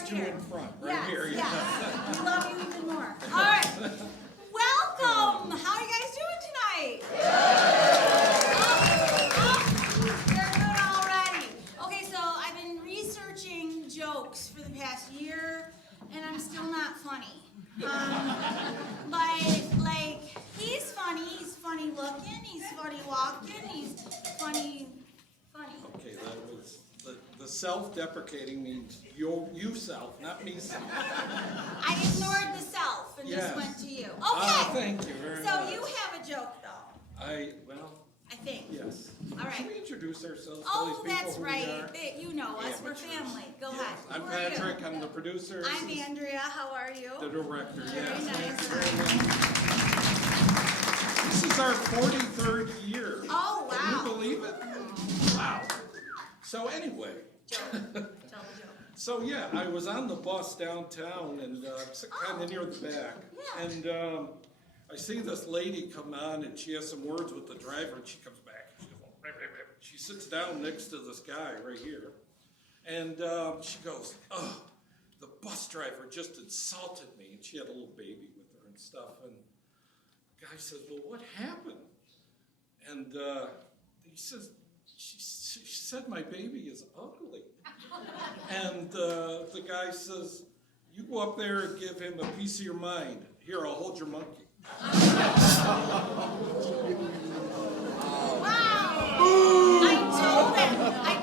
these two in front, right yes, here. Yes. We love you even more. All right. Welcome. How are you guys doing tonight? You're good already. Okay, so I've been researching jokes for the past year, and I'm still not funny. But he's funny looking, he's funny walking, he's funny. Okay, that was the self-deprecating means you self, not me self. I ignored the self and just went to you. Okay. Thank you very much. So you have a joke though. I think. Yes. All right. Can we introduce ourselves? Oh, to these people that's who we right. are? You know us. We're Amateurs. family. Go Yes. ahead. I'm Who are you? Patrick. I'm the producer. I'm Andrea. How are you? The director. Very Yes. nice. This is our 43rd year. Oh, wow. Can you believe it? Wow. So anyway. Joke. Tell the joke. So yeah, I was on the bus downtown and kind of near the back. Yeah. And I see this lady come on and she has some words with the driver and she comes back. And she sits down next to this guy right here. And she goes, "Oh, the bus driver just insulted me." And she had a little baby with her and stuff. And the guy says, "Well, what happened?" And he says, she said my baby is ugly. And the guy says, "You go up there and give him a piece of your mind. Here, I'll hold your monkey." Wow. I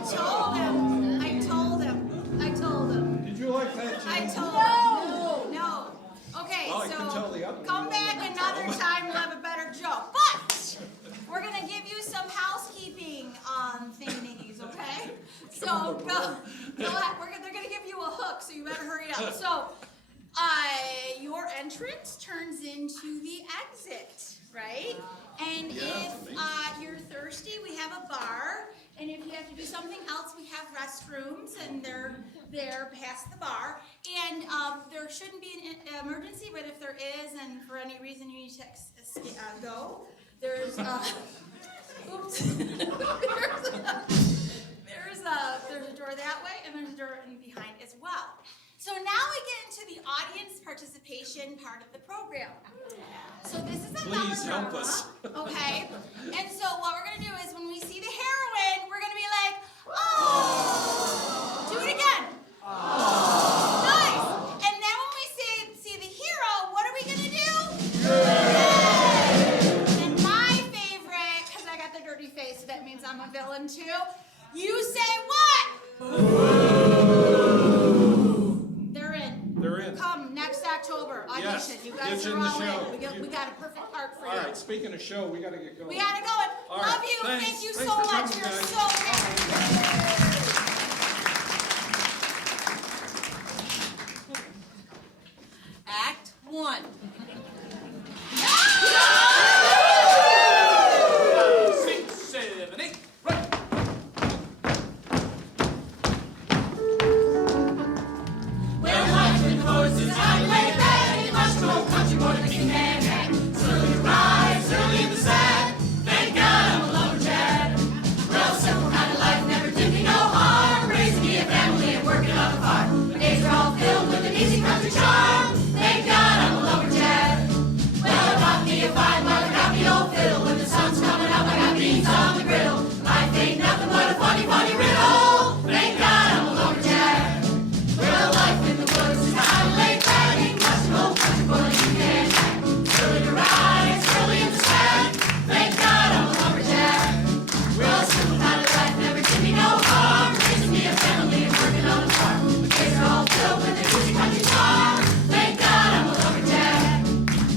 told him. Did you like that, Jimmy? No. Okay, Well, I can tell the other come one back wasn't another dumb. time, we'll have a better joke. But we're going to give you some housekeeping thingy-niggies, okay? So go ahead. They're going to give you a hook, so you better hurry up. So your entrance turns into the exit, right? And if you're thirsty, we have a bar. And if you have to do something else, we have restrooms, and they're there past the bar. And there shouldn't be an emergency, but if there is, and for any reason you need to go, there's oops. there's a door that way, and there's a door in behind as well. So now we get into the audience participation part of the program. So this is a Please help melodrama, us. okay? And so what we're going to do is when we see the heroine, we're going to be like, oh! Do it again. Oh! Nice. And then when we see the hero, what are we going to do? Yay! And my favorite, because I got the dirty face, so that means I'm a villain too, you say what? They're in. Come next October, audition. Yes, You guys get you are in the all show. in. We got a perfect part for you. All right, speaking of show, we got to get going. We got to go. All Love right, you. thanks. Thank you Thanks so for much. coming, You're guys. so Act 1. 6, 7, 8, right. Well, hunting horses, I lay back, you must roll country boy, the king and hack. Early rise, early in the sack. Thank God I'm a lumberjack. Well, simple kind of life never did me no harm. Raising me a family and working on the farm. My days are all filled with an easy country charm. Thank God I'm a lumberjack. Well, I got me a fine mother, got me old fiddle. When the sun's coming up, I got beans on the griddle. Life ain't nothing but a funny, funny riddle. Thank God I'm a lumberjack. Well, life in the woods is kind of laid back. Ain't much of old country boy you can hack. Early to rise, early in the sack. Thank God I'm a lumberjack. Well, simple kind of life never did me no harm. Raising me a family and working on the farm. My days are all filled with a easy country charm. Thank God I'm a lumberjack.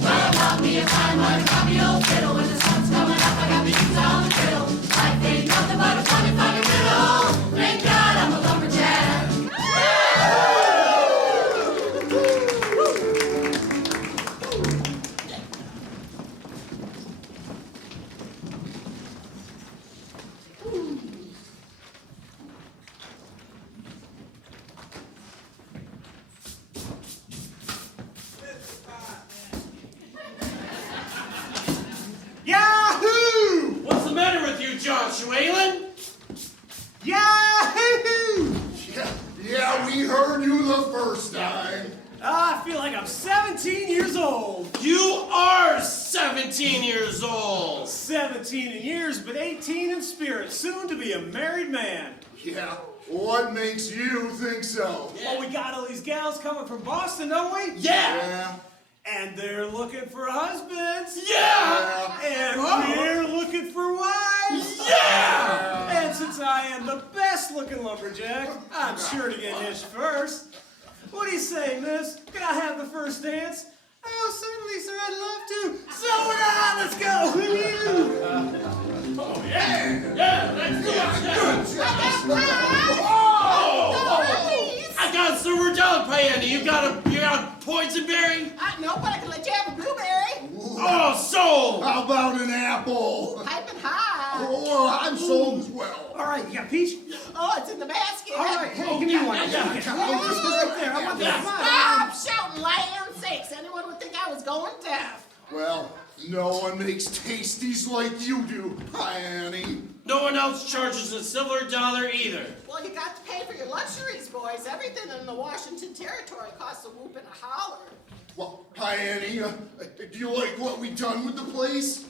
Well, I got me a fine mother, got me old fiddle. When the sun's coming up, I got beans on the griddle. Life ain't nothing but a funny, funny riddle. Thank God I'm a lumberjack. Yahoo! What's the matter with you, Joshua Allen? Yahoo! Yeah, we heard you the first time. I feel like I'm 17 years old. You are 17 years old. 17 in years, but 18 in spirit. Soon to be a married man. Yeah, what makes you think so? Well, we got all these gals coming from Boston, don't we? Yeah. And they're looking for husbands. Yeah. And we're looking for wives. Yeah. And since I am the best looking lumberjack, I'm sure to get hitched first. What do you say, miss? Can I have the first dance? Oh, certainly, sir, I'd love to. So let's go. Oh, yeah. Yeah, let's do it. I got a silver dollar Andy. You got a poisonberry? No, but I can let you have a blueberry. Oh, sold. How about an apple? Piping high. Oh, I'm sold as well. All right, you got peach? Oh, it's in the basket. All right, hey, give me one. yeah. Okay. Oh, this is right there. I want that. Come on. Stop shouting, land sakes. Anyone would think I was going deaf. Well, no one makes tasties like you do, Hi, Annie. No one else charges a silver dollar either. Well, you got to pay for your luxuries, boys. Everything in the Washington Territory costs a whoop and a holler. Well, hi, Annie. Do you like what we done with the place?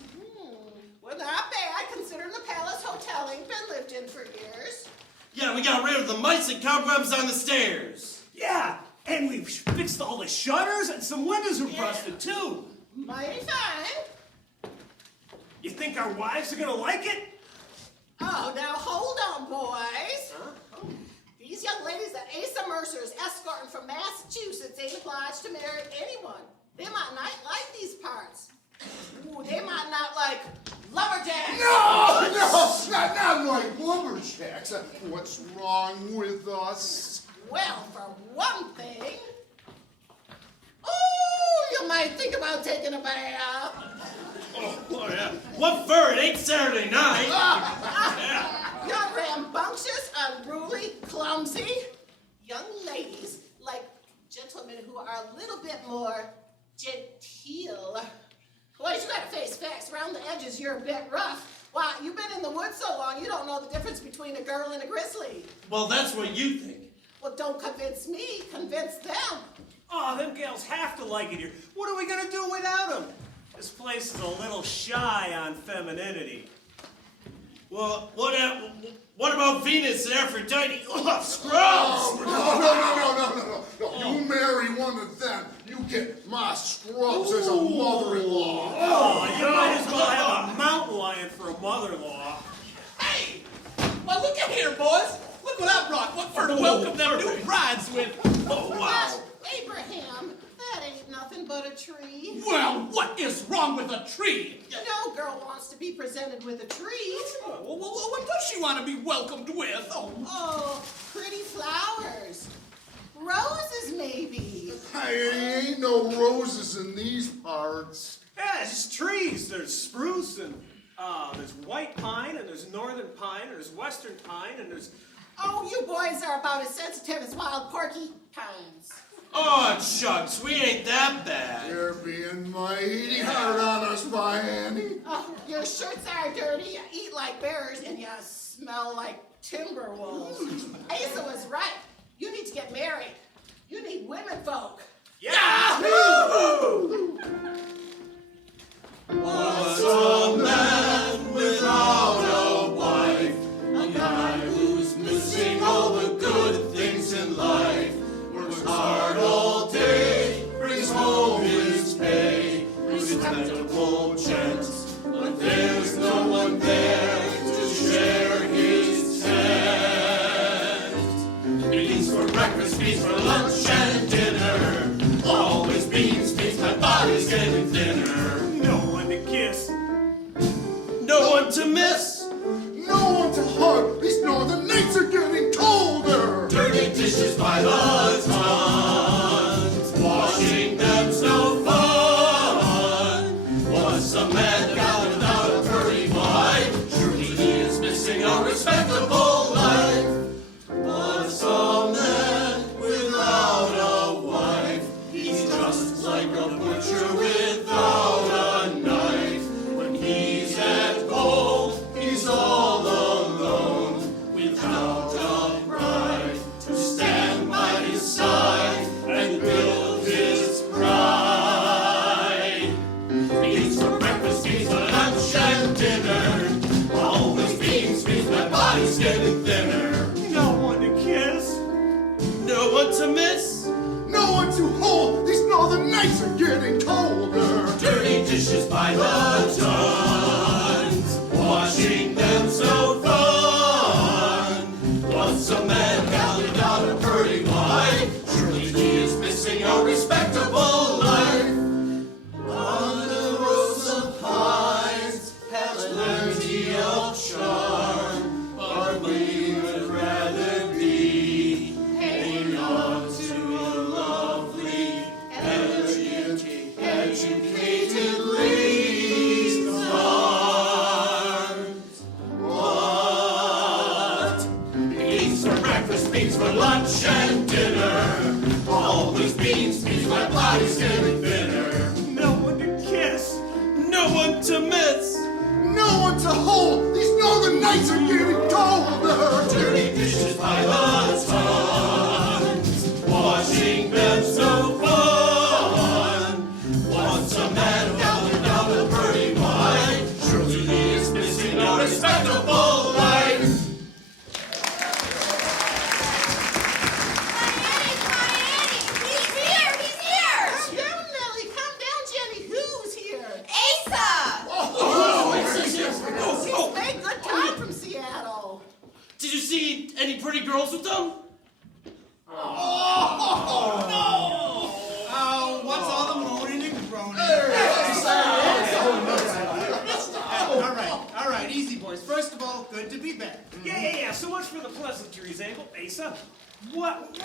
Well, not bad, considering the Palace Hotel ain't been lived in for years. Yeah, we got rid of the mice and cobwebs on the stairs. Yeah, and we fixed all the shutters and some windows were busted too. Mighty fine. You think our wives are gonna like it? Oh, now hold on, boys. These young ladies that Asa Mercer is escorting from Massachusetts ain't obliged to marry anyone. They might not like these parts. Ooh, they might not like lumberjacks. No, not like lumberjacks. What's wrong with us? Well, for one thing, oh, you might think about taking a bath. Oh, yeah. What for? It ain't Saturday night. You're rambunctious, unruly, clumsy. Young ladies like gentlemen who are a little bit more genteel. Boys, you gotta face facts. Around the edges, you're a bit rough. Why, you've been in the woods so long, you don't know the difference between a girl and a grizzly. Well, that's what you think. Well, don't convince me, convince them. Oh, them gals have to like it here. What are we gonna do without them? This place is a little shy on femininity. Well, what about Venus and Aphrodite? Ugh, scrubs! Oh, no. You marry one of them, you get my scrubs as a mother-in-law. Oh, you might as well have a mountain lion for a mother-in-law. Hey! Well, look at here, boys. Look what I brought. What for to welcome them new brides with. Oh, wow. Abraham, that ain't nothing but a tree. Well, what is wrong with a tree? No girl wants to be presented with a tree. Well, what does she want to be welcomed with? Oh, pretty flowers. Roses, maybe. Hey, ain't no roses in these parts. Yeah, it's just trees. There's spruce and there's white pine and there's northern pine and there's western pine and there's... Oh, you boys are about as sensitive as wild porcupines. Oh, shucks, we ain't that bad. You're being mighty hard on us, by Annie. Oh, your shirts are dirty, you eat like bears, and you smell like timber wolves. Asa was right. You need to get married. You need women folk. What's a man without a wife? A guy who's missing all the good things in life. Works hard all day, brings home his pay. Respectable gents, but there's no one there to share his tent. Beans for breakfast, beans for lunch and dinner. Always beans, my body's getting thinner. No one to kiss. No one to miss. No one to hug. These northern nights are getting colder. Dirty dishes by the tons. Washing them's no fun. What's a man got without a pretty wife? Surely he is missing a respectable life. What's a man without a wife? He's just like a butcher without a knife. When he's at home, he's nights are getting colder. Dirty dishes by the tons, washing them so fun. Once a man counted out a pretty wife, surely he is missing a respectable life. On the rows of pines has plenty of charm, but we would rather be hanging on to a lovely, educated lady's arms. What? Beans for breakfast, beans for lunch and dinner. Always beans, my body's getting thinner. No one to kiss, no one to miss. No one to hold. These northern nights are getting colder. Dirty dishes by the tons, washing them so fun. Once a man gathered down a pretty wife, surely he is missing a respectable life. Miami! He's here! He's here! Down, Nellie. Calm down, Jenny. Who's here? Asa! She's made good time from Seattle. Did you see any pretty girls with them? Oh, what's all the moaning and groaning? All right, easy, boys. First of all, good to be back. Yeah. So much for the pleasantries, Abel. Asa, what?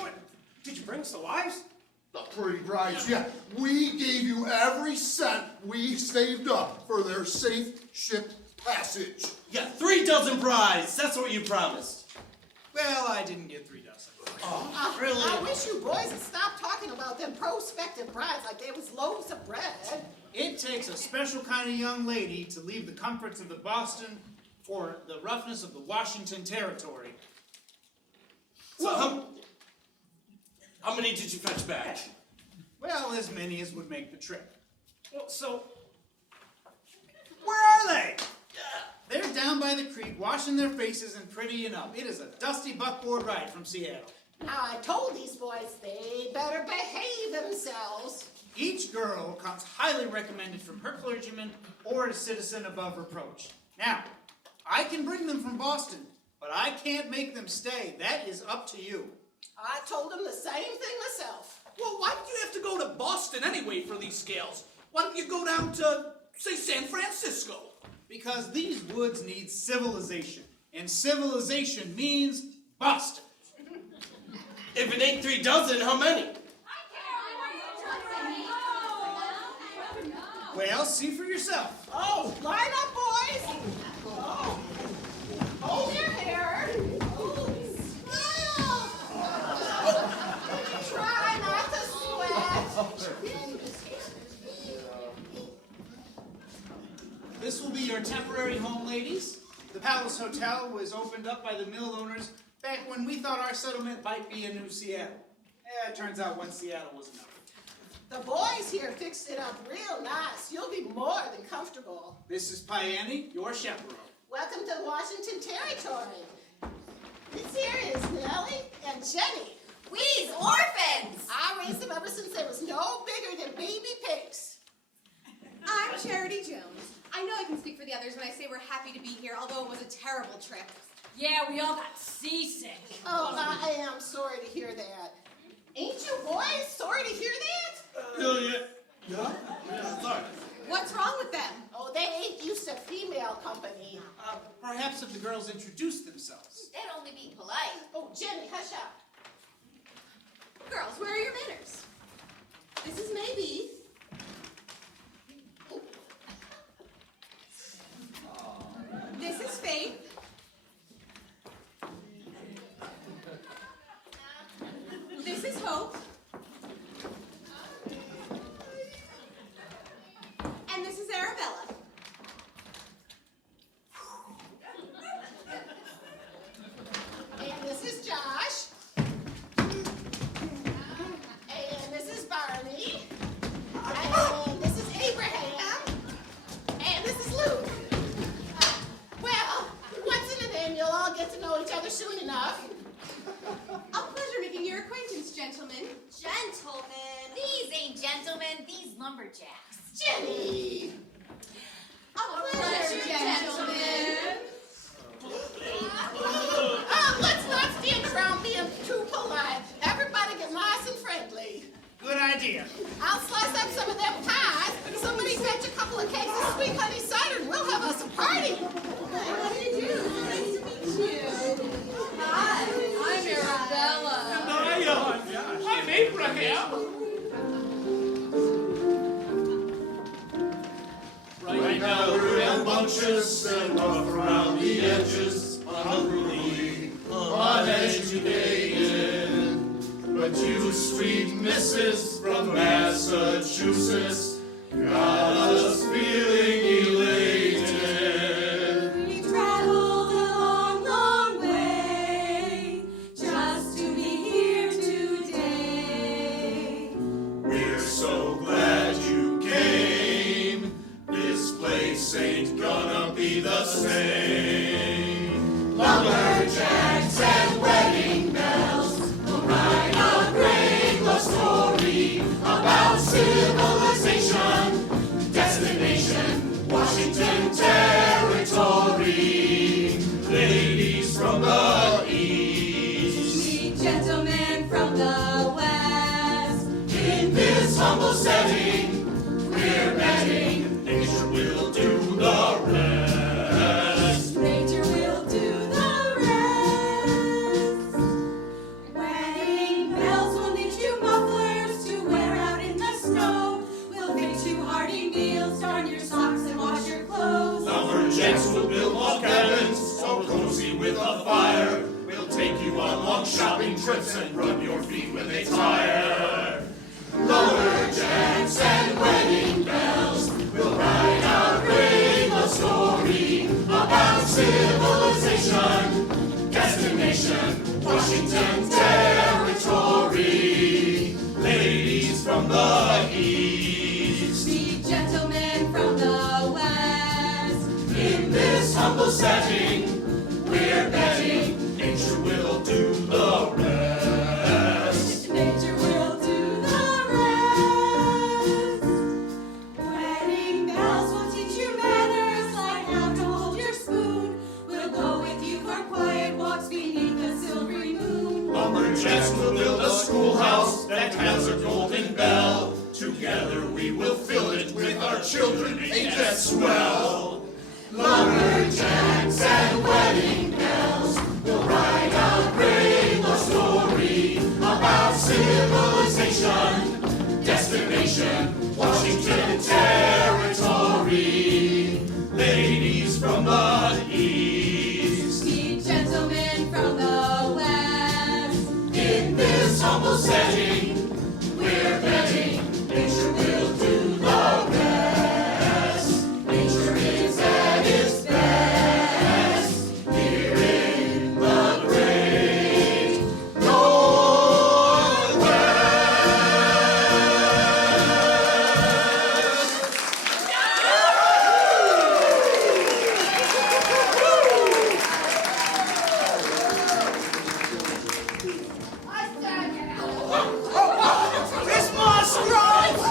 Did you bring us the wives? The pretty brides, yeah. We gave you every cent we saved up for their safe ship passage. Yeah, 3 dozen brides. That's what you promised. Well, I didn't get 3 dozen. Really? I wish you boys would stop talking about them prospective brides like they was loaves of bread. It takes a special kind of young lady to leave the comforts of the Boston for the roughness of the Washington territory. So how many did you fetch back? Well, as many as would make the trip. Well, so where are they? They're down by the creek, washing their faces and prettying up. It is a dusty buckboard ride from Seattle. Now, I told these boys they better behave themselves. Each girl comes highly recommended from her clergyman or a citizen above reproach. Now, I can bring them from Boston, but I can't make them stay. That is up to you. I told them the same thing myself. Well, why do you have to go to Boston anyway for these scales? Why don't you go down to, say, San Francisco? Because these woods need civilization, and civilization means Boston. If it ain't 3 dozen, how many? Well, see for yourself. Oh, line up, boys. Oh, hold your hair. Oh, smile. Try not to sweat. This will be your temporary home, ladies. The Palace Hotel was opened up by the mill owners back when we thought our settlement might be a new Seattle. It turns out one Seattle was enough. The boys here fixed it up real nice. You'll be more than comfortable. This is Piani, your chaperone. Welcome to Washington Territory. This here is Nellie and Jenny. We's orphans! I raised them ever since they was no bigger than baby pigs. I'm Charity Jones. I know I can speak for the others when I say we're happy to be here, although it was a terrible trip. Yeah, we all got seasick. Oh, I am sorry to hear that. Ain't you boys sorry to hear that? Yeah. Sorry. What's wrong with them? Oh, they ain't used to female company. Perhaps if the girls introduced themselves. They'd only be polite. Oh, Jenny, hush up. Girls, where are your manners? This is Maybe. This is Faith. This is Hope. And this is Arabella. And this is Josh. And this is Barney. Lumberjacks. Jenny! A pleasure, gentlemen. Let's not stand around being too polite. Everybody get nice and friendly. Good idea. I'll slice up some of them pies. Somebody fetch a couple of cakes of sweet honey cider and we'll have us a party. How do you do? Nice to meet you. Hi, I'm Arabella. I'm Abraham. Right now we're rambunctious and rough around the edges, unruly, uneducated. But you, sweet missus from Massachusetts, got us feeling elated. We traveled a long, long way just to be here today. We're so glad you came. This place ain't gonna be the same. Lumberjacks and Weddingbelles will write a great love story about civilization, destination, Washington Territory. Ladies from the East, Sweet gentlemen from the West, in this humble setting, we're betting nature will do the rest. nature will do the rest. Wedding bells will knit you mufflers to wear out in the snow. We'll fix you hearty meals, darn your socks and wash your clothes. Lumberjacks will build log cabins, so cozy with a fire. We'll take you on long shopping trips and rub your feet when they tire. Lumberjacks and Weddingbelles will write a great love story about civilization, destination, Washington Territory. Ladies from the East, Sweet gentlemen from the West, in this humble setting, we're betting nature will do the rest. nature will do the rest. Wedding bells will teach you manners, like how to hold your spoon. We'll go with you for quiet walks beneath the silvery moon. Lumberjacks will build a schoolhouse that has a golden bell. Together we will fill it with our children. Ain't that swell? Lumberjacks and Weddingbelles will write a great love story about civilization, destination, Washington Territory. Ladies from the East, Sweet gentlemen from the West, in this humble setting, we're betting nature will do the rest. Nature is at its best here in the great It's monstrous!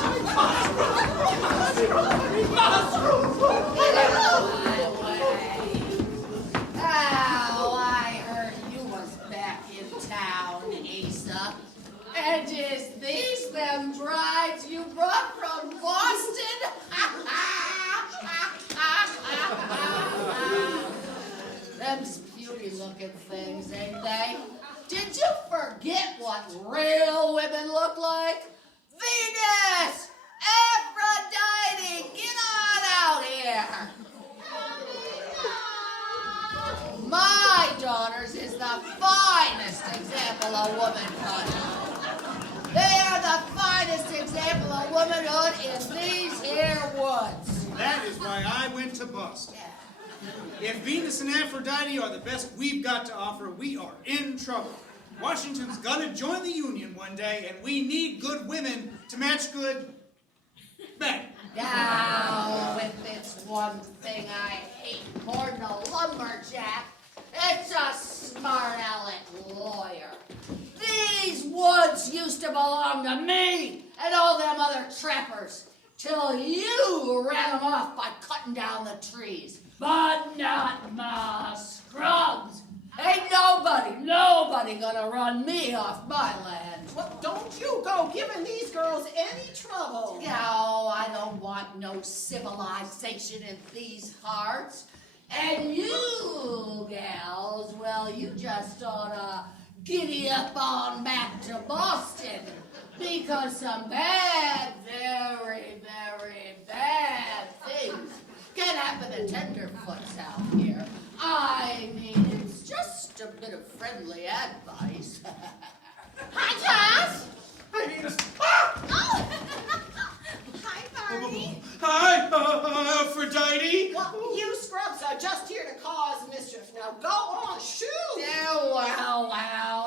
Oh, I heard you was back in town, Asa. And is these them brides you brought from Boston? Them's beauty-looking things, ain't they? Did you forget what real women look like? Venus! Aphrodite! Get on out here! My daughters is the finest example of womanhood. They are the finest example of womanhood in these here woods. That is why I went to Boston. If Venus and Aphrodite are the best we've got to offer, we are in trouble. Washington's gonna join the Union one day, and we need good women to match good men. Now, if it's one thing I hate more than a lumberjack, it's a smart aleck lawyer. These woods used to belong to me and all them other trappers. till you ran them off by cutting down the trees. But not my scrubs. Ain't nobody gonna run me off my land. Well, don't you go giving these girls any trouble. No, I don't want no civilization in these parts. And you, gals, well, you just oughta giddy up on back to Boston. Because some bad, very, very bad things can happen to tenderfoots out here. I mean, it's just a bit of friendly advice. Hi, Josh. Hi, Venus. Oh. Hi, Barney. Hi, Aphrodite. Well, you scrubs are just here to cause mischief. Now go on, shoot. Well,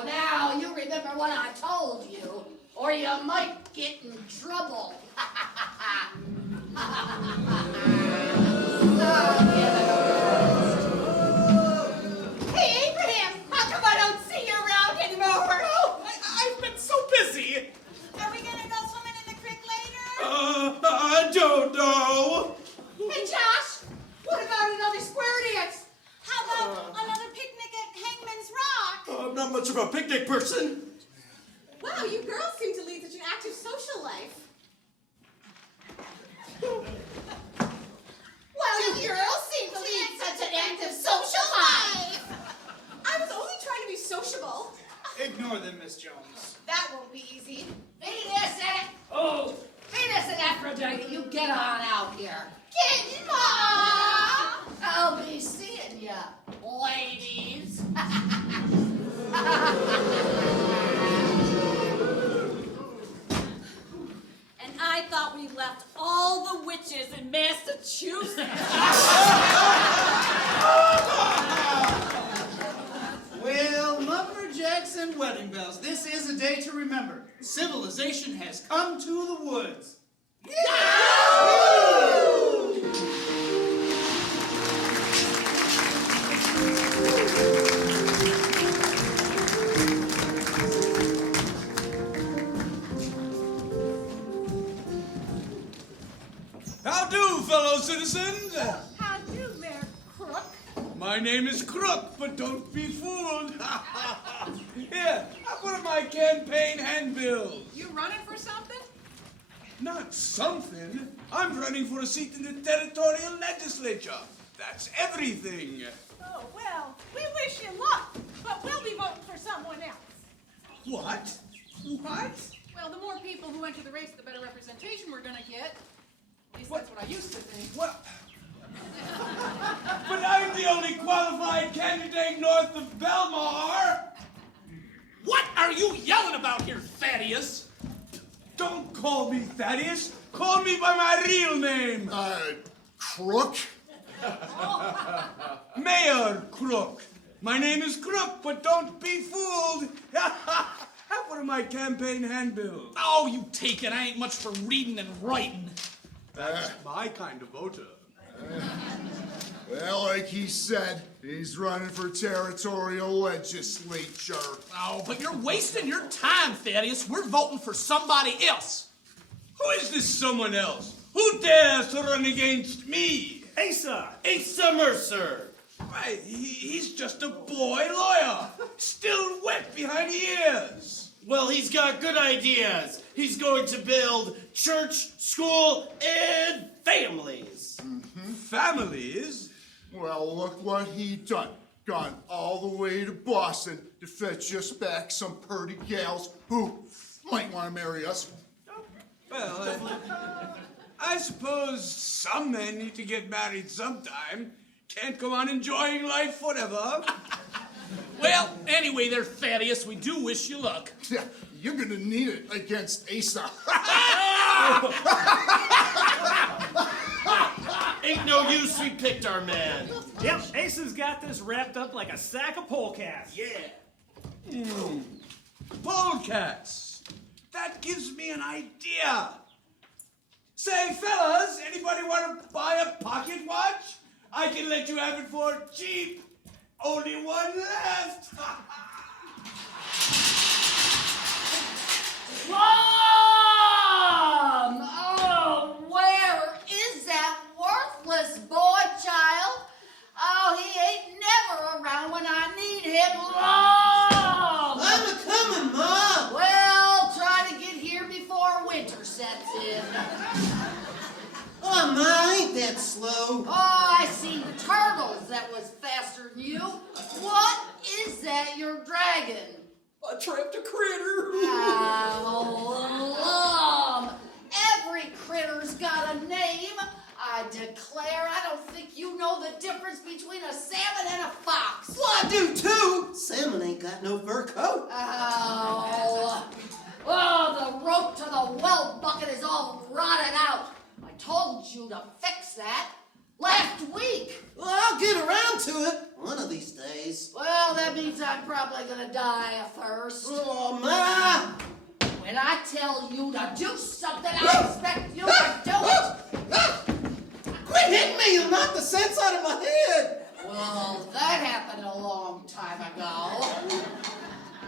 now you remember what I told you, or you might get in trouble. Hey, Abraham. How come I don't see you around anymore? Oh, I've been so busy. Are we gonna go swimming in the creek later? I don't know. Hey, Josh. What about another square dance? How about another picnic at Hangman's Rock? I'm not much of a picnic person. Wow, you girls seem to lead such an active social life. Well, you girls seem to lead such an active social life. I was only trying to be sociable. Ignore them, Miss Jones. That won't be easy. Venus and Aphrodite, you get on out here. Getting Ma. I'll be seeing ya, ladies. And I thought we left all the witches in Massachusetts. Well, Lumberjacks and Weddingbelles, this is a day to remember. Civilization has come to the woods. How do, fellow citizens? How do, Mayor Crook? My name is Crook, but don't be fooled. Here, have one of my campaign handbills. You running for something? Not something. I'm running for a seat in the territorial legislature. That's everything. Oh, well, we wish you luck, but we'll be voting for someone else. What? What? Well, the more people who enter the race, the better representation we're gonna get. At least that's what I used to think. What? But I'm the only qualified candidate north of Belmar. What are you yelling about here, Thaddeus? Don't call me Thaddeus. Call me by my real name. Crook? Mayor Crook. My name is Crook, but don't be fooled. Have one of my campaign handbills. Oh, you take it. I ain't much for reading and writing. That's my kind of voter. Well, like he said, he's running for territorial legislature. Oh, but you're wasting your time, Thaddeus. We're voting for somebody else. Who is this someone else? Who dares to run against me? Asa. Asa Mercer. Why, he's just a boy lawyer, still wet behind the ears. Well, he's got good ideas. He's going to build church, school, and families. Families? Well, look what he done. Gone all the way to Boston to fetch us back some purty gals who might want to marry us. Well, I suppose some men need to get married sometime. Can't go on enjoying life forever. Well, anyway there, Thaddeus, we do wish you luck. Yeah, you're gonna need it against Asa. Ain't no use, we picked our man. Yep, Asa's got this wrapped up like a sack of polecats. Yeah. Polecats. That gives me an idea. Say, fellas, anybody want to buy a pocket watch? I can let you have it for cheap. Only one left. Mom! Oh, wait dragon? I trapped a critter. Oh, every critter's got a name. I declare I don't think you know the difference between a salmon and a fox. Well, I do too. Salmon ain't got no fur coat. Oh, the rope to the well bucket is all rotted out. I told you to fix that last week. Well, I'll get around to it one of these days. Well, that means I'm probably gonna die of thirst. Oh, Ma! When I tell you to do something, I expect you to do it. Quit hitting me! You'll knock the sense out of my head. Well, that happened a long time ago.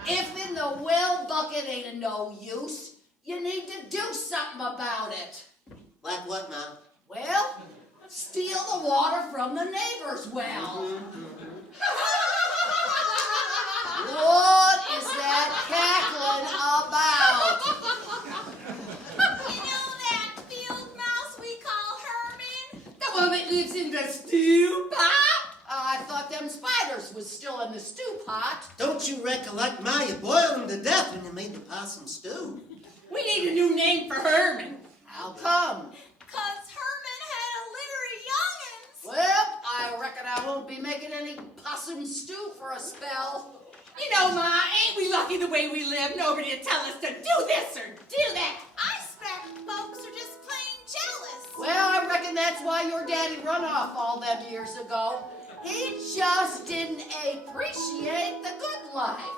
If in the well bucket ain't of no use, you need to do something about it. Like what, Ma? Well, steal the water from the neighbor's well. What is that cackling about? You know that field mouse we call Herman? The one that lives in the stew pot? I thought them spiders was still in the stew pot. Don't you recollect, Ma? You boiled them to death when you made the possum stew. We need a new name for Herman. How come? 'Cause Herman had a litter of youngins. Well, I reckon I won't be making any possum stew for a spell. You know, Ma, ain't we lucky the way we live? Nobody to tell us to do this or do that. I expect folks are just plain jealous. Well, I reckon that's why your daddy run off all them years ago. He just didn't appreciate the good life.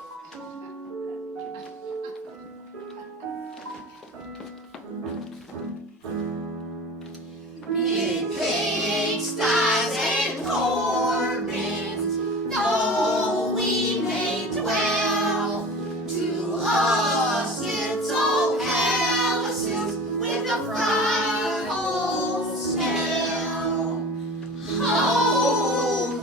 In pigsties and corn bins, though we may dwell, to us it's all palaces with a frightful smell. Home,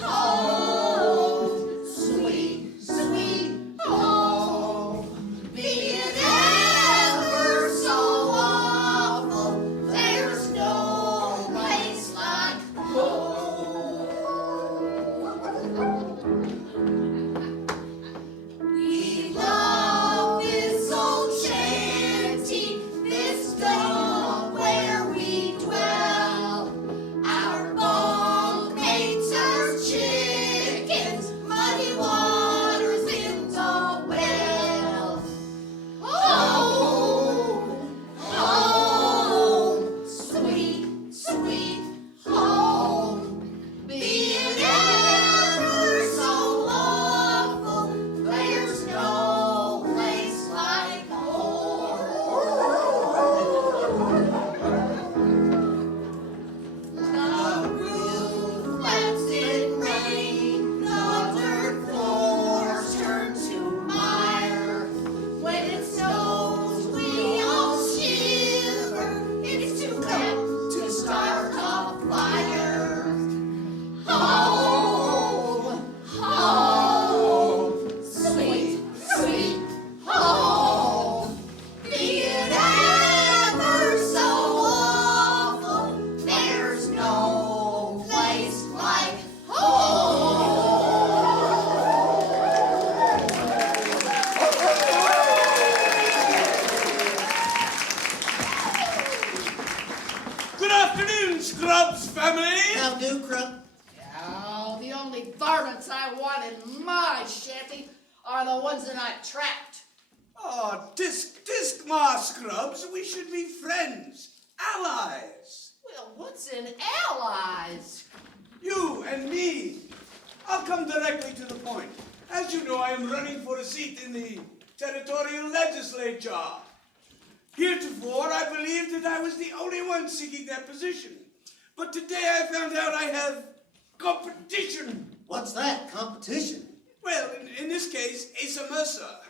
home, sweet, sweet home. Be it ever so awful, there's no place like home. We love this old shanty, this dome where we dwell. Our bunkmates are chickens, muddy waters in the well. Home, home, sweet, sweet home. Be it ever so awful, there's no place like home. The roof flaps in rain, the dirt floors turn to mire. When it snows, we all shiver. It's too wet to start a fire. Home, home, sweet, sweet home. Be it ever so awful, there's no place like Good afternoon, Scrubs family. How do, Crump? Oh, the only varmints I want in my shanty are the ones that I trapped. Oh, tisk ma, Scrubs. We should be friends, allies. Well, what's in allies? You and me. I'll come directly to the point. As you know, I am running for a seat in the territorial legislature. Heretofore, I believed that I was the only one seeking that position. But today I found out I have competition. What's that? Competition? Well, in this case, Asa Mercer.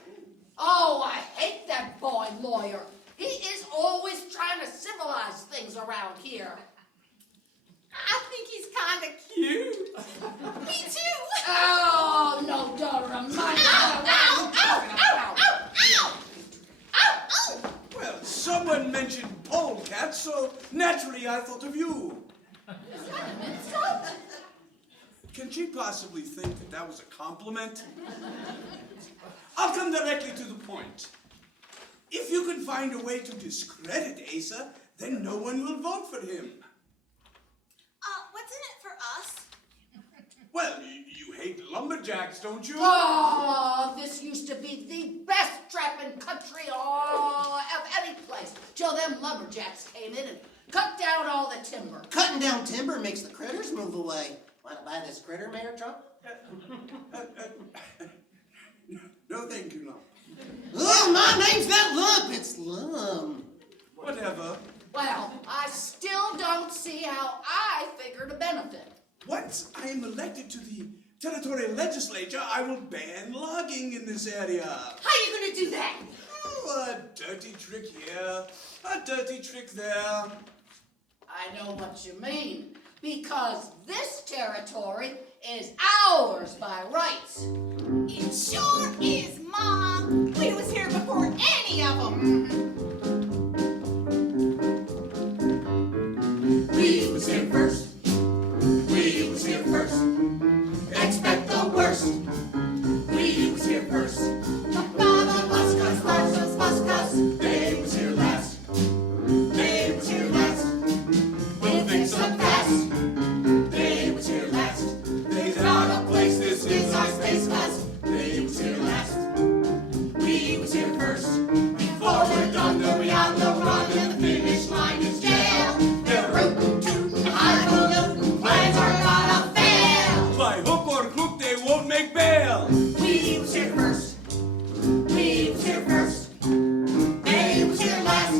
Oh, I hate that boy lawyer. He is always trying to civilize things around here. I think he's kind of cute. Me too. Oh, no, don't remind me of what I'm talking about. Well, someone mentioned polecats, so naturally I thought of you. Can she possibly think that that was a compliment? I'll come directly to the point. If you can find a way to discredit Asa, then no one will vote for him. What's in it for us? Well, you hate lumberjacks, don't you? Oh, this used to be the best trapping country of any place, till them lumberjacks came in and cut down all the timber. Cutting down timber makes the critters move away. Want to buy this critter, Mayor Trump? No, thank you, Lump. Oh, my name's not Lump, it's Lum. Whatever. Well, I still don't see how I figure to benefit. Once I am elected to the territorial legislature, I will ban logging in this area. How are you gonna do that? Oh, a dirty trick here, a dirty trick there. I know what you mean, because this territory is ours by rights. It sure is, Mom. We was here before any of them. We was here first. We was here first. Expect the worst. We was here first. They was here last. They was here last. When things went fast. They was here last. They's not a place, this is our space class. They was here last. We was here first. Before we're done, they'll be on the run, and the finish line is jail. They're rootin', tootin', highfalutin', plans are gonna fail. By hook or crook, they won't make bail. We was here first. We was here first. They was here last.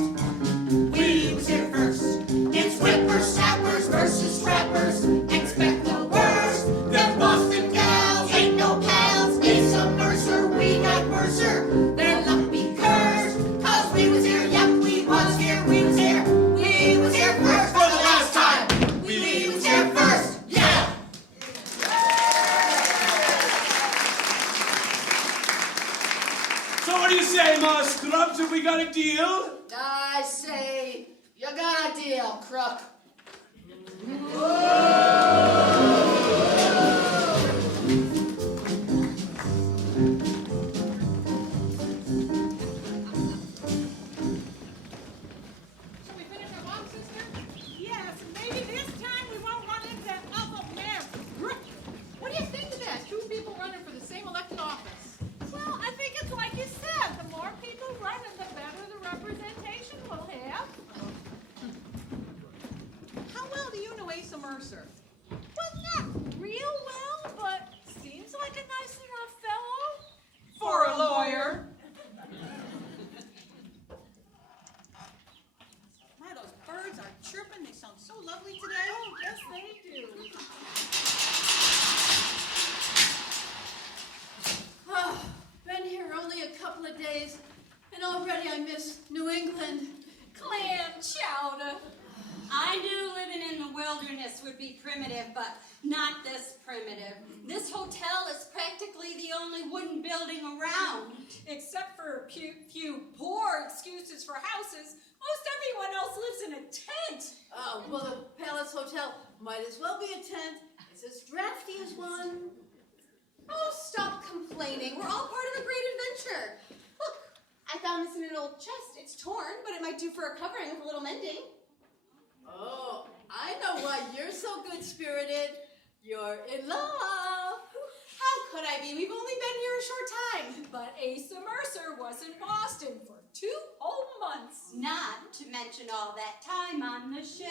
We was here first. It's whippersnappers versus trappers. Expect the worst. Them Boston gals ain't no pals. Asa Mercer, we got Mercer. Their luck be cursed. 'Cause we was here, yep, we was here, we was here. We was here first for the last time. We was here first, yeah. So what do you say, Ma Scrubs? Have we got a deal? I say, you got a deal, crook. Shall we finish our walk, sister? Yes, and maybe this time we won't run into that awful mayor. What do you think of that? Two people running for the same elected office. Well, I think it's like you said. The more people running, the better the representation we'll have. How well do you know Asa Mercer? Well, not real well, but seems like a nice enough fellow. For a lawyer. My, those birds are chirping. They sound so lovely today. Oh, yes, they do. Oh, been here only a couple of days, and already I miss New England. Clam chowder. I knew living in the wilderness would be primitive, but not this primitive. This hotel is practically the only wooden building around. Except for a few poor excuses for houses, most everyone else lives in a tent. Oh, well, the Palace Hotel might as well be a tent. It's as drafty as one. Oh, stop complaining. We're all part of a great adventure. Look, I found this in an old chest. It's torn, but it might do for a covering with a little mending. Oh, I know why you're so good-spirited. You're in love. How could I be? We've only been here a short time. But Asa Mercer was in Boston for 2 whole months. Not to mention all that time on the ship.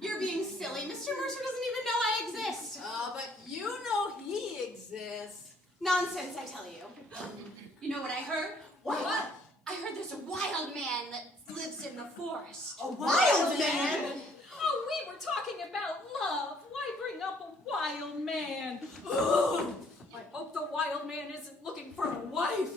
You're being silly. Mr. Mercer doesn't even know I exist. But you know he exists. Nonsense, I tell you. You know what I heard? What? I heard there's a wild man that lives in the forest. A wild man? Oh, we were talking about love. Why bring up a wild man? I hope the wild man isn't looking for a wife.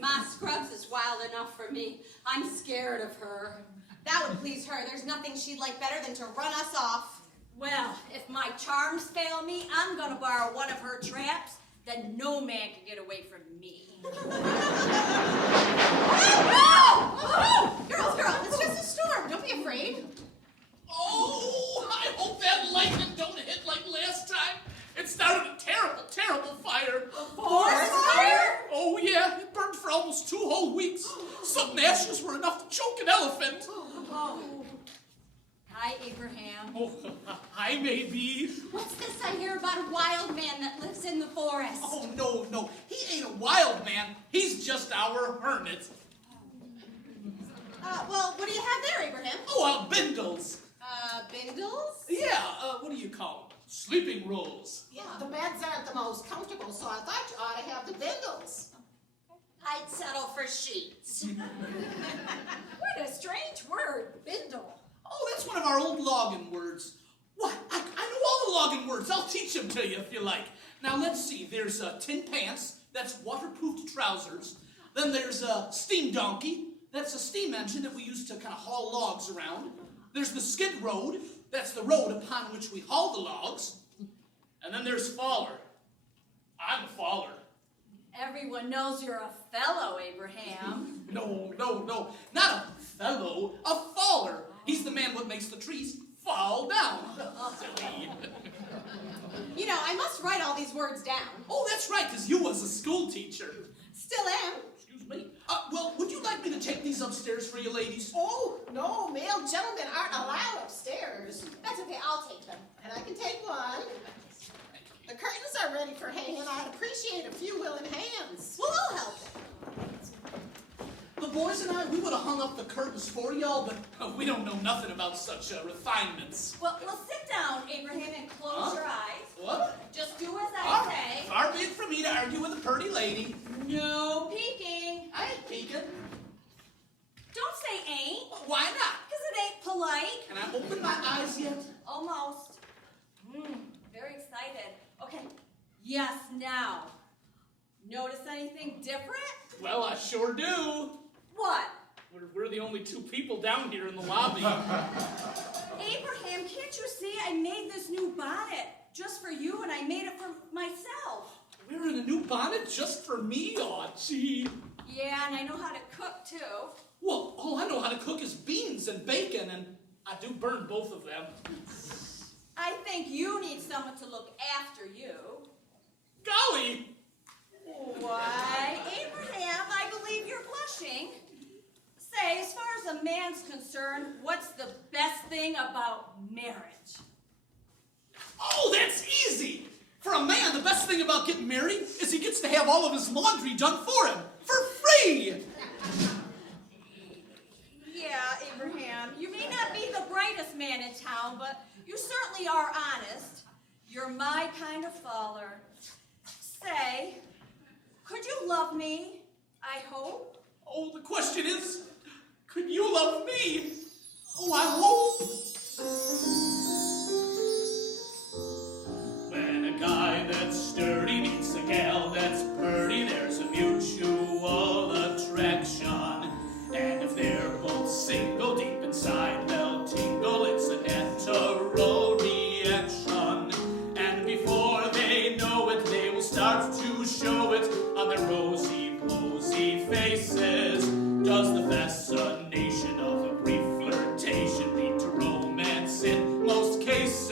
Ma Scrubs is wild enough for me. I'm scared of her. That would please her. There's nothing she'd like better than to run us off. Well, if my charms fail me, I'm gonna borrow one of her traps. Then no man can get away from me. Girls, it's just a storm. Don't be afraid. Oh, I hope that lightning don't hit like last time. an elephant. Oh. Hi, Abraham. Oh, I may be. What's this I hear about a wild man that lives in the forest? Oh, no. He ain't a wild man. He's just our hermit. Well, what do you have there, Abraham? Oh, bindles. Bindles? Yeah, what do you call them? Sleeping rolls. Yeah, the beds aren't the most comfortable, so I thought you ought to have the bindles. I'd settle for sheets. What a strange word, bindle. Oh, that's one of our old logging words. What? I know all the logging words. I'll teach them to you if you like. Now, let's see. There's tin pants. That's waterproofed trousers. Then there's a steam donkey. That's a steam engine that we use to kind of haul logs around. There's the skid road. That's the road upon which we haul the logs. And then there's faller. I'm a faller. Everyone knows you're a fellow, Abraham. No. Not a fellow, a faller. He's the man what makes the trees fall down. Silly. You know, I must write all these words down. Oh, that's right, because you was a school teacher. Still am. Excuse me. Well, would you like me to take these upstairs for you ladies? Oh, no, male gentlemen aren't allowed upstairs. That's okay, I'll take them. And I can take one. The curtains are ready for hanging. I'd appreciate a few willing hands. Well, I'll help. The boys and I, we would have hung up the curtains for y'all, but we don't know nothing about such refinements. Well, sit down, Abraham, and close your eyes. What? Just do as I say. Far be it from me to argue with a pretty lady. No peeking. I ain't peeking. Don't say ain't, Why not? because it ain't polite. Can I open my eyes yet? Almost. Very excited. Okay. Yes, now. Notice anything different? Well, I sure do. What? We're the only two people down here in the lobby. Abraham, can't you see I made this new bonnet just for you, and I made it for myself? Wearing a new bonnet just for me? Aw, gee. Yeah, and I know how to cook, too. Well, all I know how to cook is beans and bacon, and I do burn both of them. I think you need someone to look after you. Golly! Why, Abraham, I believe you're blushing. Say, as far as a man's concerned, what's the best thing about marriage? Oh, that's easy! For a man, the best thing about getting married is he gets to have all of his laundry done for him, for free! Yeah, Abraham, you may not be the brightest man in town, but you certainly are honest. You're my kind of faller. Say, could you love me? I hope. Oh, the question is, could you love me? Oh, I hope. When a guy that's sturdy meets a gal that's purty, there's a mutual attraction. And if they're both single, deep inside they'll tingle. It's an hetero reaction. And before they know it, they will start to show it on their rosy, posy faces. Does the fascination of a brief flirtation lead to romance in most cases?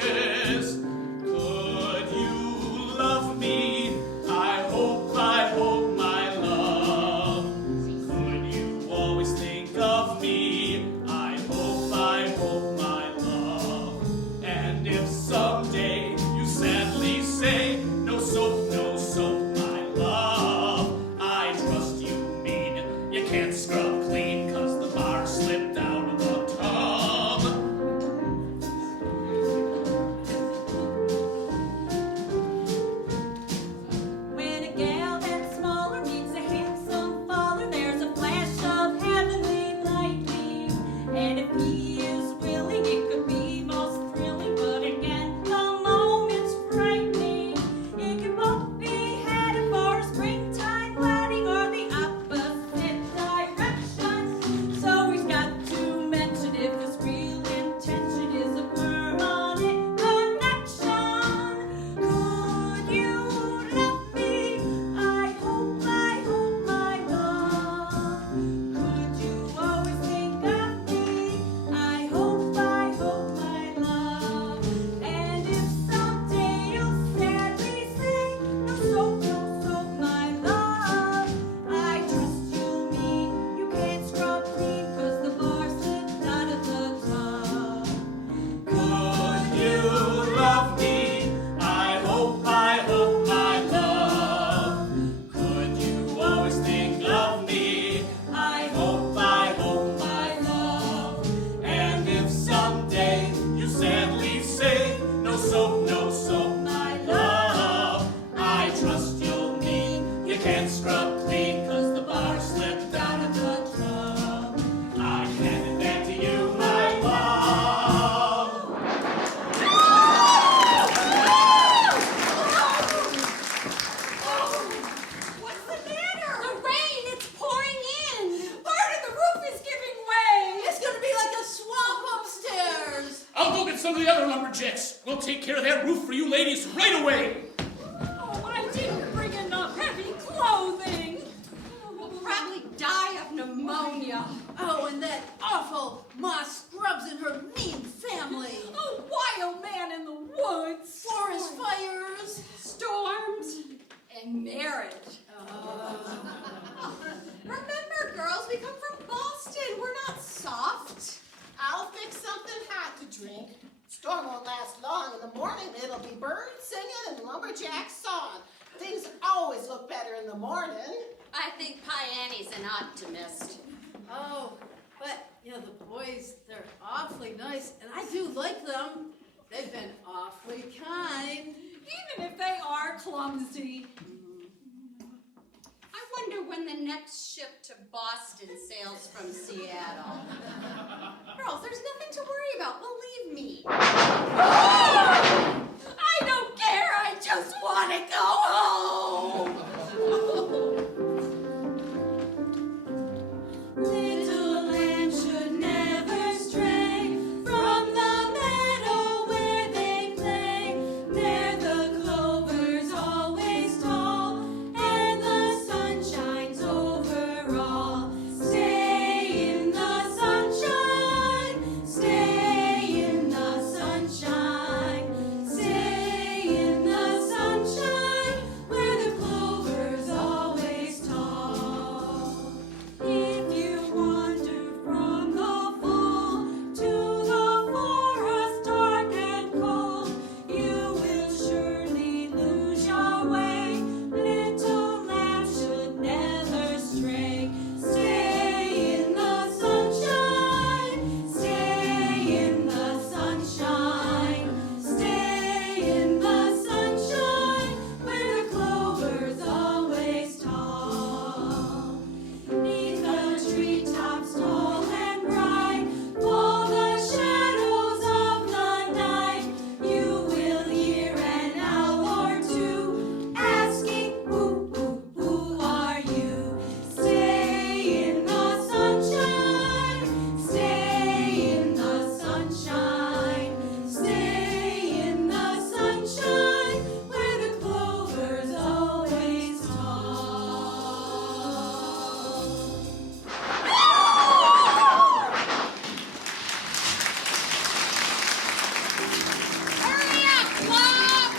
for you ladies right away. Oh, I didn't bring enough heavy clothing. We'll probably die of pneumonia. Oh, and that awful Ma Scrubs and her mean family. A wild man in the woods. Forest fires. Storms. And marriage. Remember, girls, we come from Boston. We're not soft. I'll fix something hot to drink. Storm won't last long. In the morning, it'll be birds singing and lumberjacks sawing. Things always look better in the morning. I think Piane's an optimist. Oh, but, you know, the boys, they're awfully nice, and I do like them. They've been awfully kind. Even if they are clumsy. I wonder when the next ship to Boston sails from Seattle. Girls, there's nothing to worry about. Believe me. I don't care. I just want to go home. Little lamb should never stray from the meadow where they play. There the clover's always tall, and the sun shines over all. Stay in the sunshine, stay in the sunshine, stay in the sunshine where the clover's always tall. If you wander from the fall to the forest dark and cold, you will surely lose your way. Little lamb should never stray. Stay in the sunshine, stay in the sunshine, stay in the sunshine where the clover's always tall. Neath the treetops tall and bright, fall the shadows of the night. You will hear an owl or two asking, who are you? Stay in the sunshine, stay in the sunshine, stay in the sunshine where the clover's always tall. Hurry up, Club!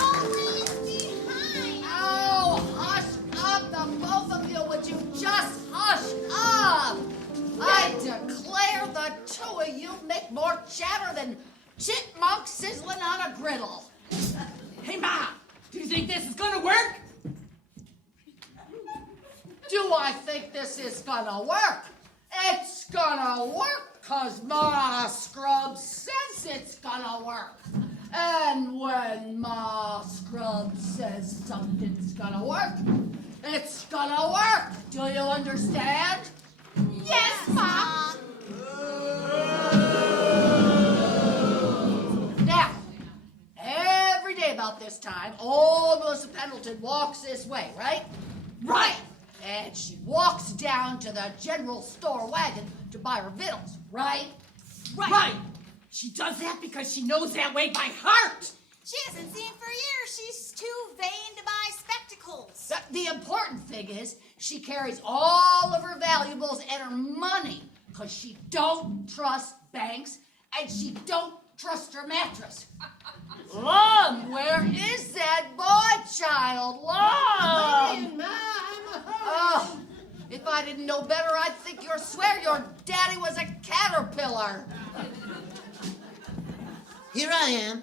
Always behind. Oh, hush up, the both of you. Would you just hush up? I declare the two of you make more chatter than chipmunks sizzling on a griddle. Hey, Ma, do you think this is gonna work? Do I think this is gonna work? It's gonna work 'cause Ma Scrubs says it's gonna work. And when Ma Scrubs says something's gonna work, it's gonna work. Do you understand? Yes, Ma. Now, every day about this time, old Melissa Pendleton walks this way, right? Right. And she walks down to the general store wagon to buy her victuals, right? Right. She does that because she knows that way by heart. She hasn't seen for years. She's too vain to buy spectacles. The important thing is she carries all of her valuables and her money because she don't trust banks and she don't trust her mattress. Lum, where is that boy child? Lum! Oh, if I didn't know better, I'd think you'd swear your daddy was a caterpillar. Here I am.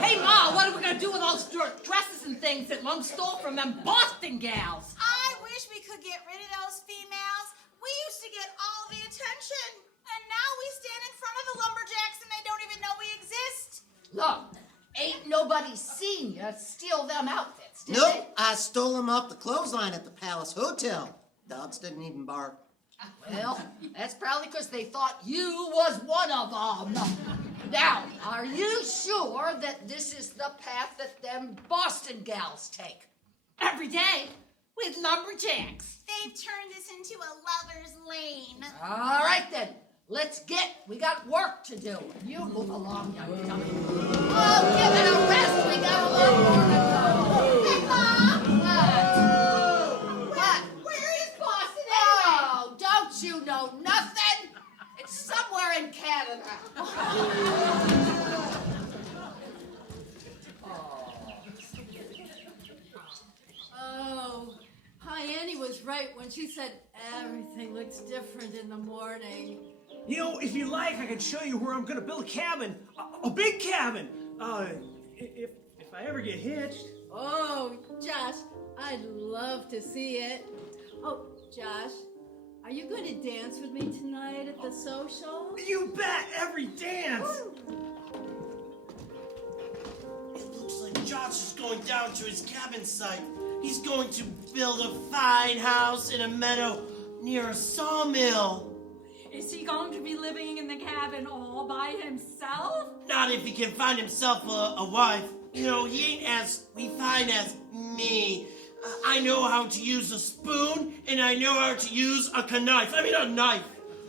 Hey, Ma, what are we gonna do with all those dresses and things that Lum stole from them Boston gals? I wish we could get rid of those females. We used to get all the attention. And now we stand in front of the Lumberjacks and they don't even know we exist. Look, ain't nobody seen you steal them outfits, did Nope, they? I stole them off the clothesline at the Palace Hotel. Dogs didn't even bark. Well, that's probably because they thought you was one of them. Now, are you sure that this is the path that them Boston gals take? Every day with Lumberjacks. They've turned this into a lover's lane. All right then. We got work to do. You move along, young dummy. Oh, give it a rest. We got a little more to go. Hey, Mom! What? Where is Boston anyway? Oh, don't you know nothing? It's somewhere in Canada. Oh, Annie was right when she said everything looks different in the morning. You know, if you like, I can show you where I'm gonna build a cabin. A big cabin. If I ever get hitched. Oh, Josh, I'd love to see it. Oh, Josh, are you going to dance with me tonight at the social? You bet, every dance. It looks like Josh is going down to his cabin site. He's going to build a fine house in a meadow near a sawmill. Is he going to be living in the cabin all by himself? Not if he can find himself a wife. You know, he ain't as refined as me. I know how to use a spoon, and I know how to use a knife. I mean, a knife.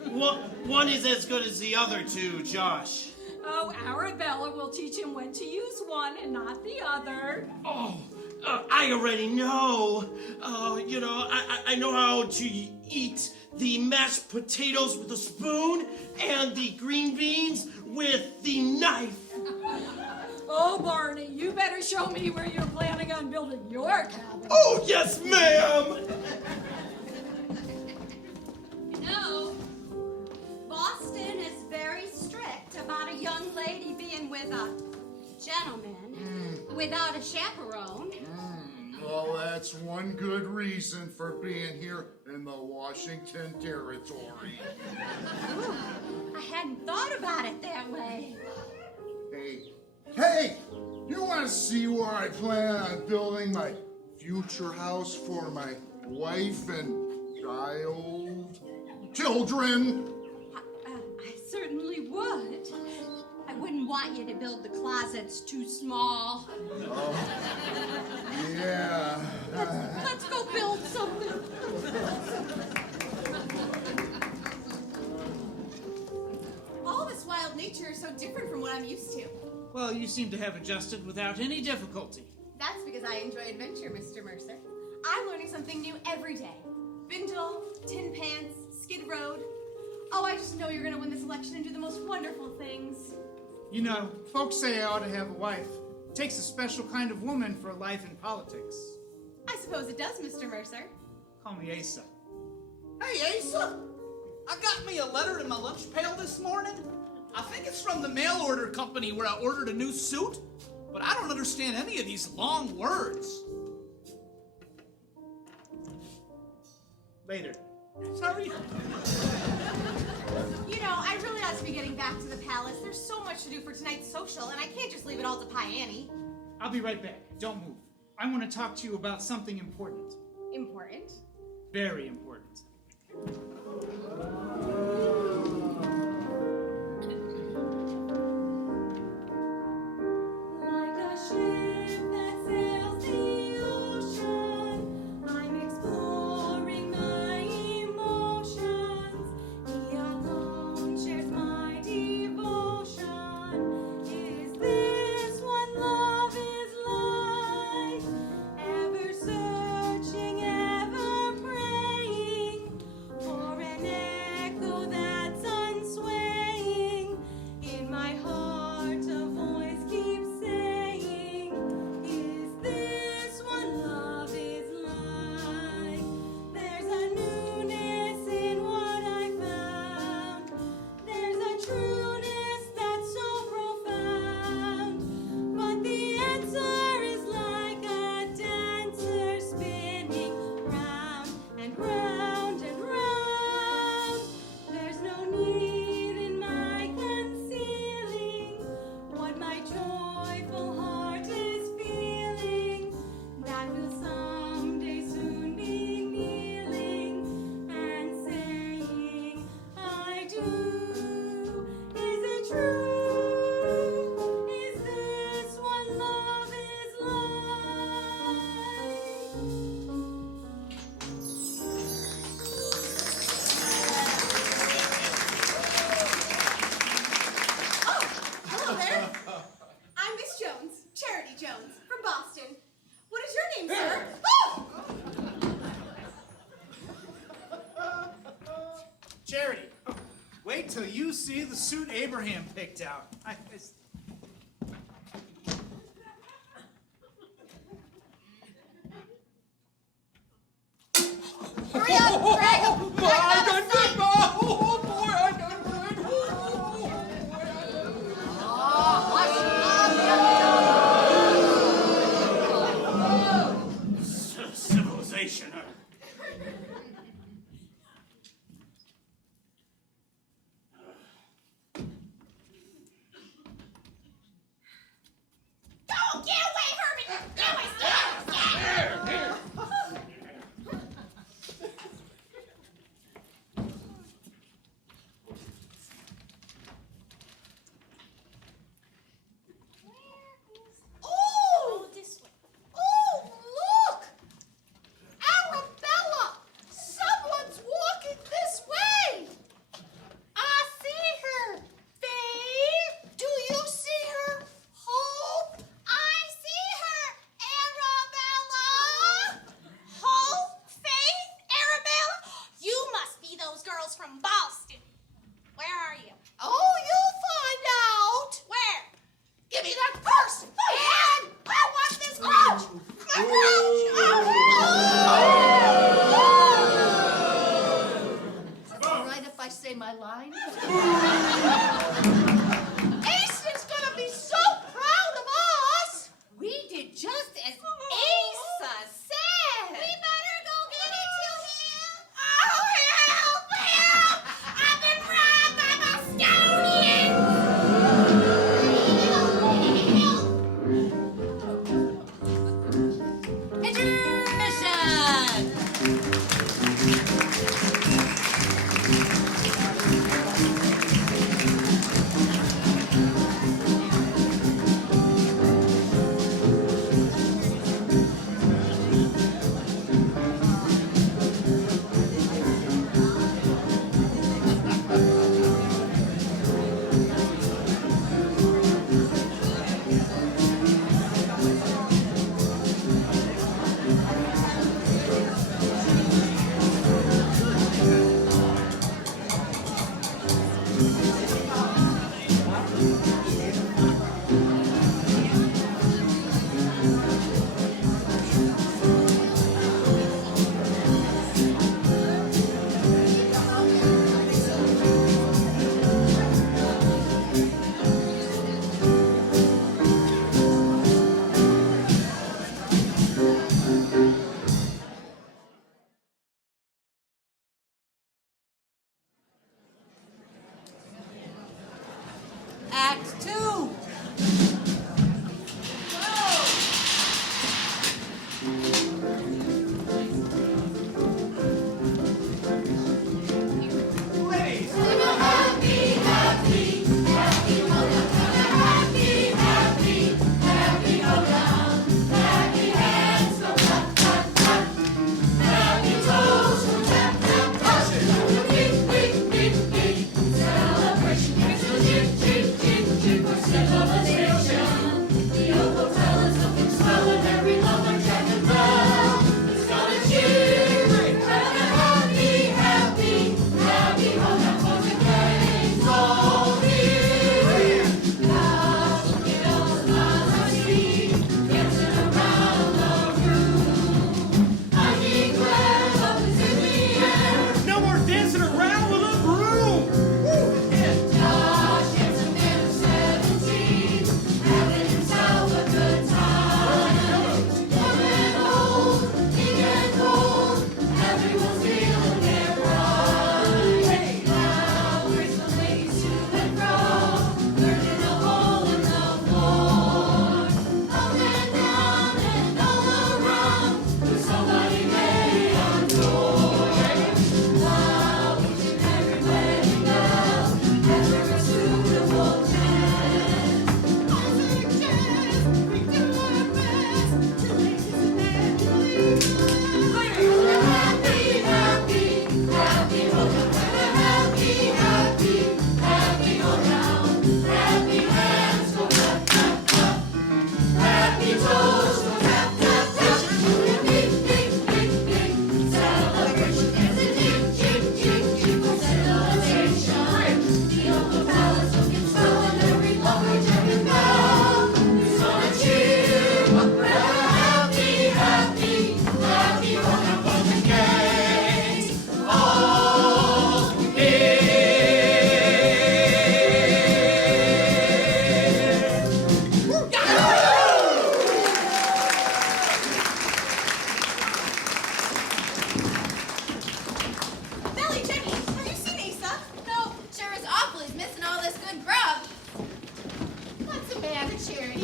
One is as good as the other two, Josh. Oh, Arabella will teach him when to use one and not the other. Oh, I already know. You know, I know how to eat the mashed potatoes with a spoon and the green beans with the knife. Oh, Barney, you better show me where you're planning on building your cabin. Oh, yes, ma'am. You know, Boston is very strict about a young lady being with a gentleman without a chaperone. Well, that's one good reason for being here in the Washington Territory. Ooh, I hadn't thought about it that way. Hey, you want to see where I plan on building my future house for my wife and children? I certainly would. I wouldn't want you to build the closets too small. Oh, yeah. Let's go build something. All this wild nature is so different from what I'm used to. Well, you seem to have adjusted without any difficulty. That's because I enjoy adventure, Mr. Mercer. I'm learning something new every day. Bindle, Tin Pants, Skid Road. Oh, I just know you're going to win this election and do the most wonderful things. You know, folks say I ought to have a wife. It takes a special kind of woman for a life in politics. I suppose it does, Mr. Mercer. Call me Asa. Hey, Asa! I got me a letter in my lunch pail this morning. I think it's from the mail order company where I ordered a new suit, but I don't understand any of these long words. Later. Sorry. You know, I really ought to be getting back to the palace. There's so much to do for tonight's social, and I can't just leave it all to Pie Annie. I'll be right back. Don't move. I want to talk to you about something important. Important? Very important. Like a ship that sails the ocean, I'm exploring my emotions. He alone shares my devotion. Is this what love is like? Ever searching, ever praying for Jones from Boston. What is your name, sir? Oh! Charity, wait till you see the suit Abraham picked out. Hurry up, drag him! Drag him out of sight! Oh boy, I done good. Civilization.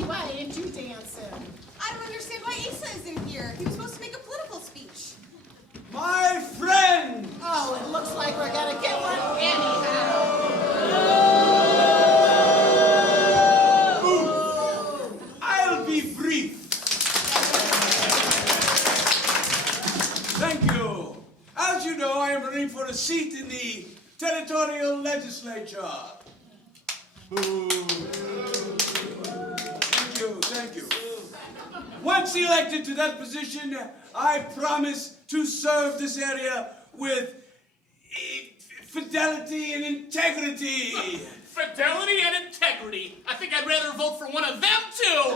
why ain't you dancing? I don't understand why Asa isn't here. He was supposed to make a political speech. My friend! Oh, it looks like we're gonna get one anyhow. I'll be brief. Thank you. As you know, I am running for a seat in the territorial legislature. Thank you. Once elected to that position, I promise to serve this area with fidelity and integrity. Fidelity and integrity. I think I'd rather vote for one of them two.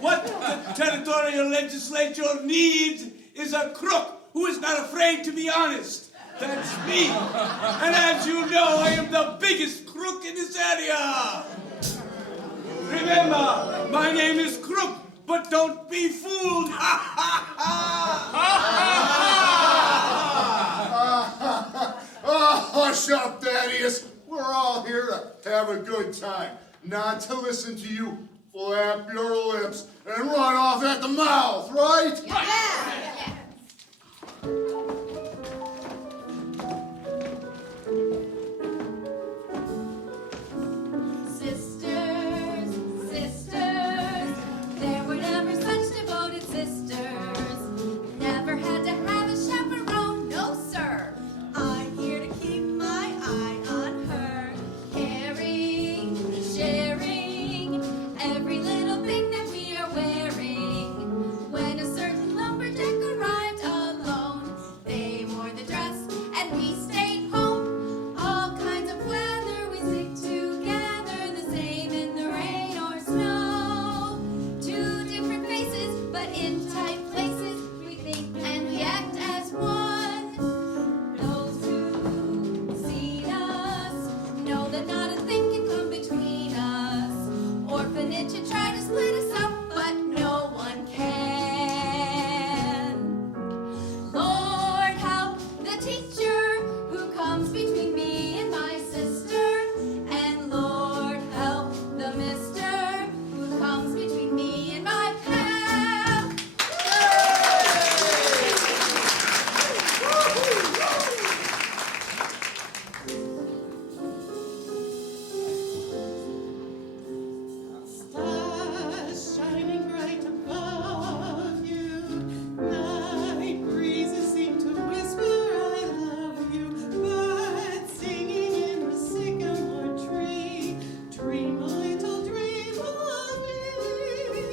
What the territorial legislature needs is a crook who is not afraid to be honest. That's me. And as you know, I am the biggest crook in this area. Remember, my name is Crook, but don't be fooled. Oh, hush up, Thaddeus. We're all here to have a good time, not to listen to you flap your lips and run off at the mouth, right? Yeah. Sisters, sisters, there were never such devoted sisters. Never had to have a chaperone, no sir. I'm here to keep my eye on her. Caring, sharing, every little thing that we are wearing. When a certain lumberjack arrived alone, they wore the dress and we stayed home. All kinds of weather we stick together, the same in the rain or snow. Two different faces, but in tight places, we think and we act as one. Those who see us know that not a thing can come between us. Orphanage should try to split us up, but no one can. Lord, help the teacher who comes between me and my sister. And Lord, help the mister who comes between me and my pal. Stars shining bright above you. Night breezes seem to whisper, I love you. Birds singing in the sycamore tree. Dream a little dream of me.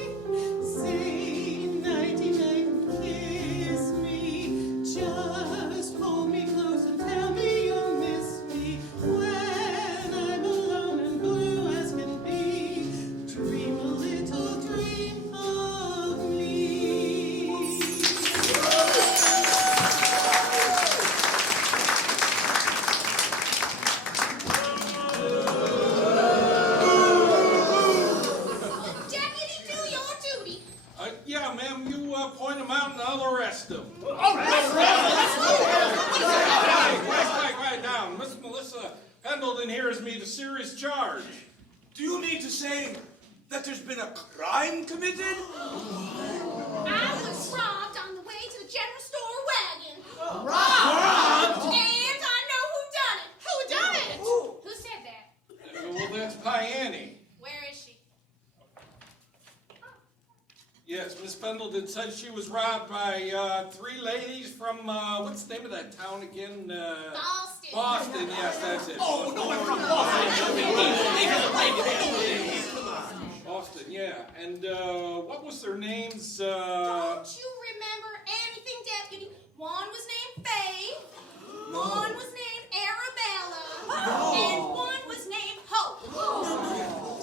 Say nighty night and kiss me. Just hold me close and tell me you'll miss me. When I'm alone and blue as can be. Dream a little dream of me. Jackety, do your duty. Yeah, ma'am, you point them out and I'll arrest them. All right. Quiet down. Miss Melissa Pendleton hears me to serious charge. Do you mean to say that there's been a crime committed? I was robbed on the way to the general store wagon. Robbed? And I know who done it. Who done it? Who said that? Well, that's Piani. Where is she? Yes, Miss Pendleton said she was robbed by three ladies from, what's the name of that town again? Boston. Boston, yes, that's it. Oh, no, I'm from Boston. Boston, yeah. And what was their names? Don't you remember anything, Deputy? One was named Faye, one was named Arabella, and one was named Hope.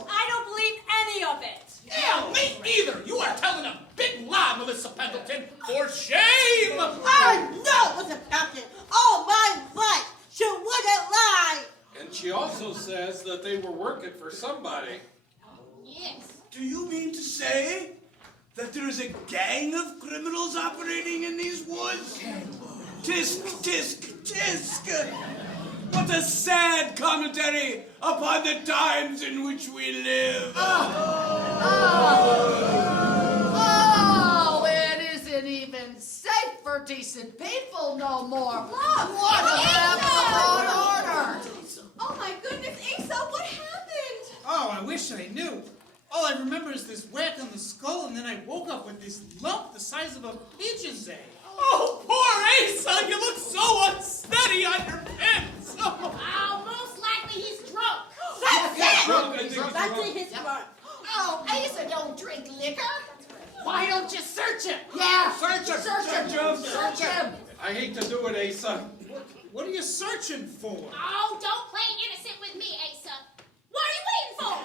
I don't believe any of it. Yeah, me either. You are telling a big lie, Melissa Pendleton. For shame! I know it was a pumpkin all my life. She wouldn't lie. And she also says that they were working for somebody. Yes. Do you mean to say that there is a gang of criminals operating in these woods? Tisk, tisk, tisk. What a sad commentary upon the times in which we live. Oh, it isn't even safe for decent people no more. What happened to law and order? Oh my goodness, Asa, what happened? Oh, I wish I knew. All I remember is this whack on the skull, and then I woke up with this lump the size of a pigeon's egg. Oh, poor Asa! You look so unsteady on your pins! Oh, most likely he's drunk. That's it! That's it, his part. Oh, Asa don't drink liquor. Why don't you search him? Yeah, search him. Search him. I hate to do it, Asa. What are you searching for? Oh, don't play innocent with me, Asa. What are you waiting for?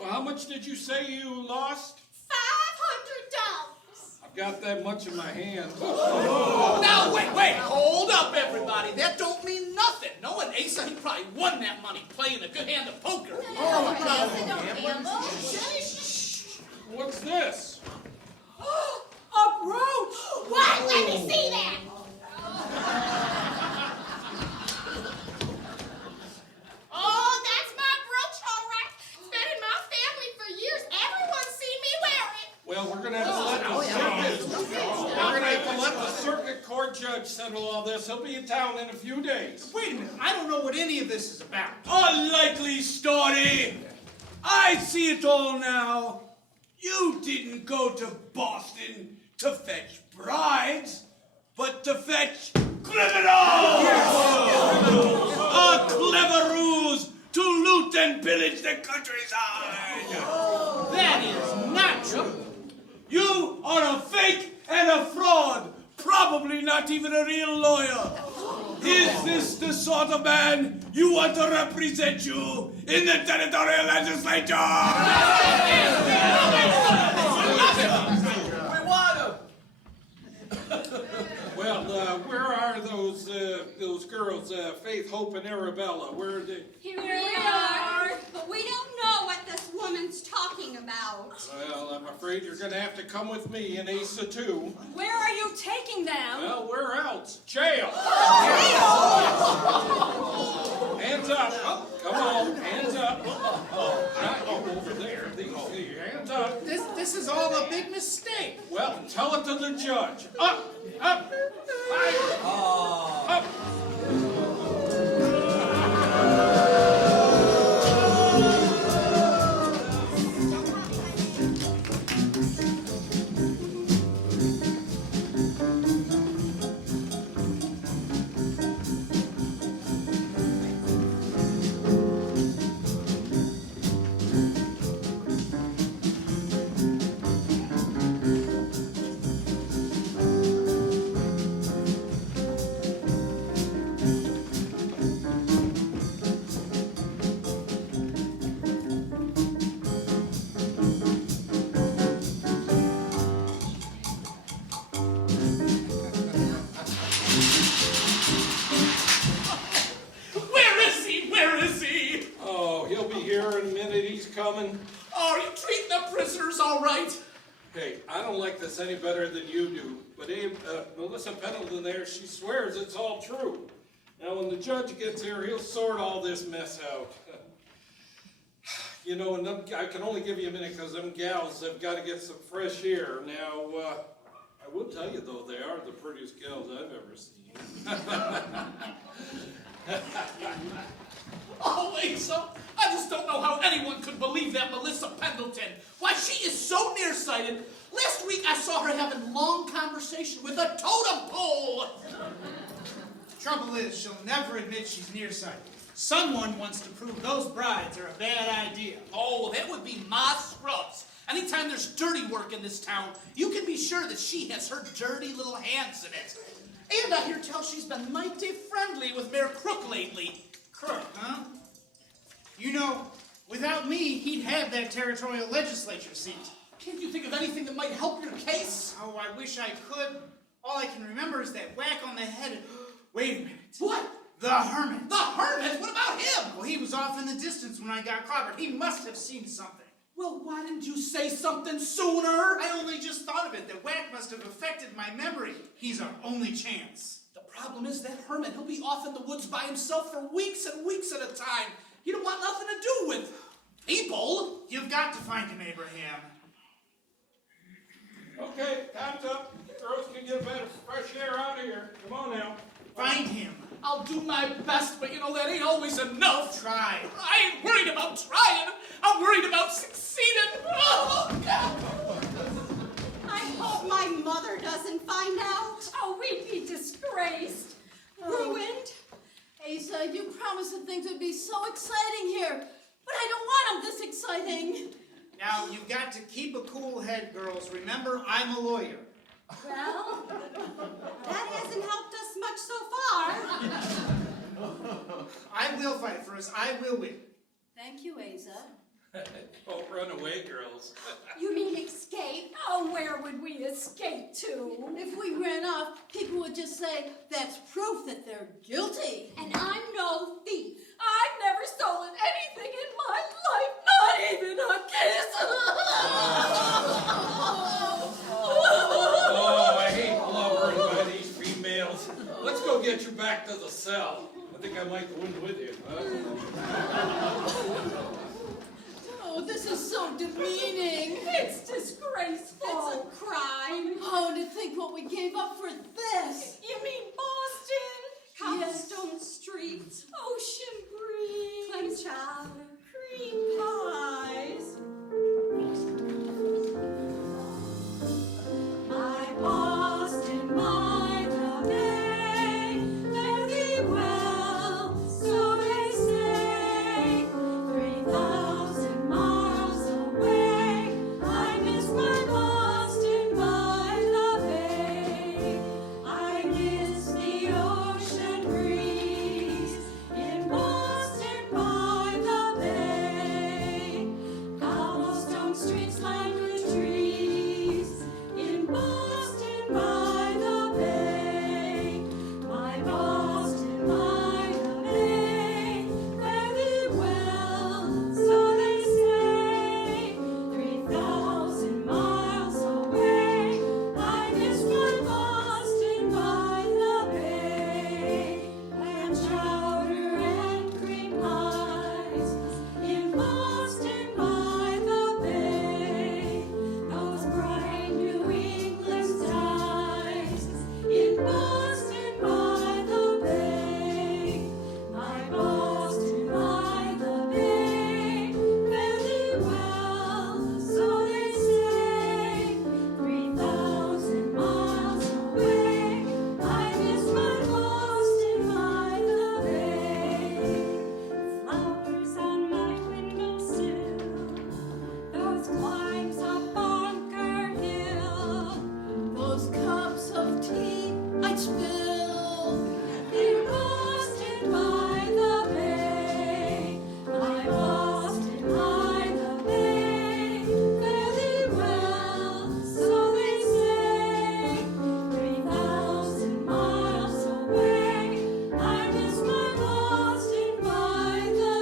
Well, how much did you say you lost? $500. I've got that much in my hand. Now, wait, hold up, everybody. That don't mean nothing. Knowing Asa, he probably won that money playing a good hand of poker. Oh, Asa, don't gamble. What's this? A brooch! What? Let me see that. Oh, that's my brooch, all right. It's been in my family for years. Everyone's seen me wear it. Well, we're gonna have to let the circuit court judge settle all this. He'll be in town in a few days. Wait a minute, I don't know what any of this is about. Unlikely story. I see it all now. You didn't go to Boston to fetch brides, but to fetch criminals! A clever ruse to loot and pillage the countryside! That is not true. You are a fake and a fraud, probably not even a real lawyer. Is this the sort of man you want to represent you in the territorial legislature? We want him. Well, where are those girls, Faith, Hope, and Arabella? Where are they? Here we are. But we don't know what this woman's talking about. Well, I'm afraid you're going to have to come with me and Asa, too. Where are you taking them? Well, where else? Jail! Hands up. Oh, come on, hands up. Not over there. These, hands up. This is all a big mistake. Well, tell it to the judge. Up, up, higher, up. Where is he? Oh, he'll be here in a minute. He's coming. Oh, are you treating the prisoners all right? Hey, I don't like this any better than you do. But Melissa Pendleton there, she swears it's all true. Now, when the judge gets here, he'll sort all this mess out. You know, and I can only give you a minute because them gals have got to get some fresh air. Now, I will tell you, though, they are the prettiest gals I've ever seen. Oh, Asa, I just don't know how anyone could believe that Melissa Pendleton. Why, she is so nearsighted. Last week I saw her having long conversation with a totem pole. Trouble is, she'll never admit she's nearsighted. Someone wants to prove those brides are a bad idea. Oh, that would be Ma Scrubs. Anytime there's dirty work in this town, you can be sure that she has her dirty little hands in it. And I hear tell she's been mighty friendly with Mayor Crook lately. Crook, huh? You know, without me, he'd have that territorial legislature seat. Can't you think of anything that might help your case? Oh, I wish I could. All I can remember is that whack on the head. Wait a minute. What? The Hermit. The Hermit? What about him? Well, he was off in the distance when I got clobbered. He must have seen something. Well, why didn't you say something sooner? I only just thought of it. The whack must have affected my memory. He's our only chance. The problem is that hermit, he'll be off in the woods by himself for weeks and weeks at a time. He don't want nothing to do with people. You've got to find him, Abraham. Okay, time's up. Girls can get a better fresh air out of here. Come on now. Find him. I'll do my best, but you know, that ain't always enough. Try. I ain't worried about trying. I'm worried about succeeding. Oh, God. I hope my mother doesn't find out. Oh, we'd be disgraced. Ruined. Asa, you promised that things would be so exciting here, but I don't want them this exciting. Now, you've got to keep a cool head, girls. Remember, I'm a lawyer. Well, that hasn't helped us much so far. I will fight for us. I will win. Thank you, Asa. Don't run away, girls. You mean escape? Oh, where would we escape to? If we ran off, people would just say, that's proof that they're guilty. And I'm no thief. I've never stolen anything in my life, not even a kiss. Oh, I hate blubbering by these females. Let's go get you back to the cell. I think I might go in with you. Oh, this is so demeaning. It's disgraceful. It's a crime. Oh, to think what we gave up for this. You mean Boston? Yes. Cobblestone streets, ocean breeze, clam chowder, cream pies. My Boston, by the bay, fare thee well, so they say. 3,000 miles away, I miss my Boston by the bay. I miss the ocean breeze in Boston by the bay. Cobblestone streets lined with trees in Boston by the bay. My Boston by the bay, fare thee well, so they say. 3,000 miles away, I miss my Boston by the bay. Clam chowder and cream pies in Boston by the bay. Those bright New England skies in Boston by the bay. My Boston by the bay, fare thee well, so they say. 3,000 miles away, I miss my Boston by the bay. Flowers on my windowsill, those climbs up Bunker Hill, Those cups of tea I'd spill. in Boston by the bay. My Boston by the bay, fare thee well, so they say. 3,000 miles away, I miss my Boston by the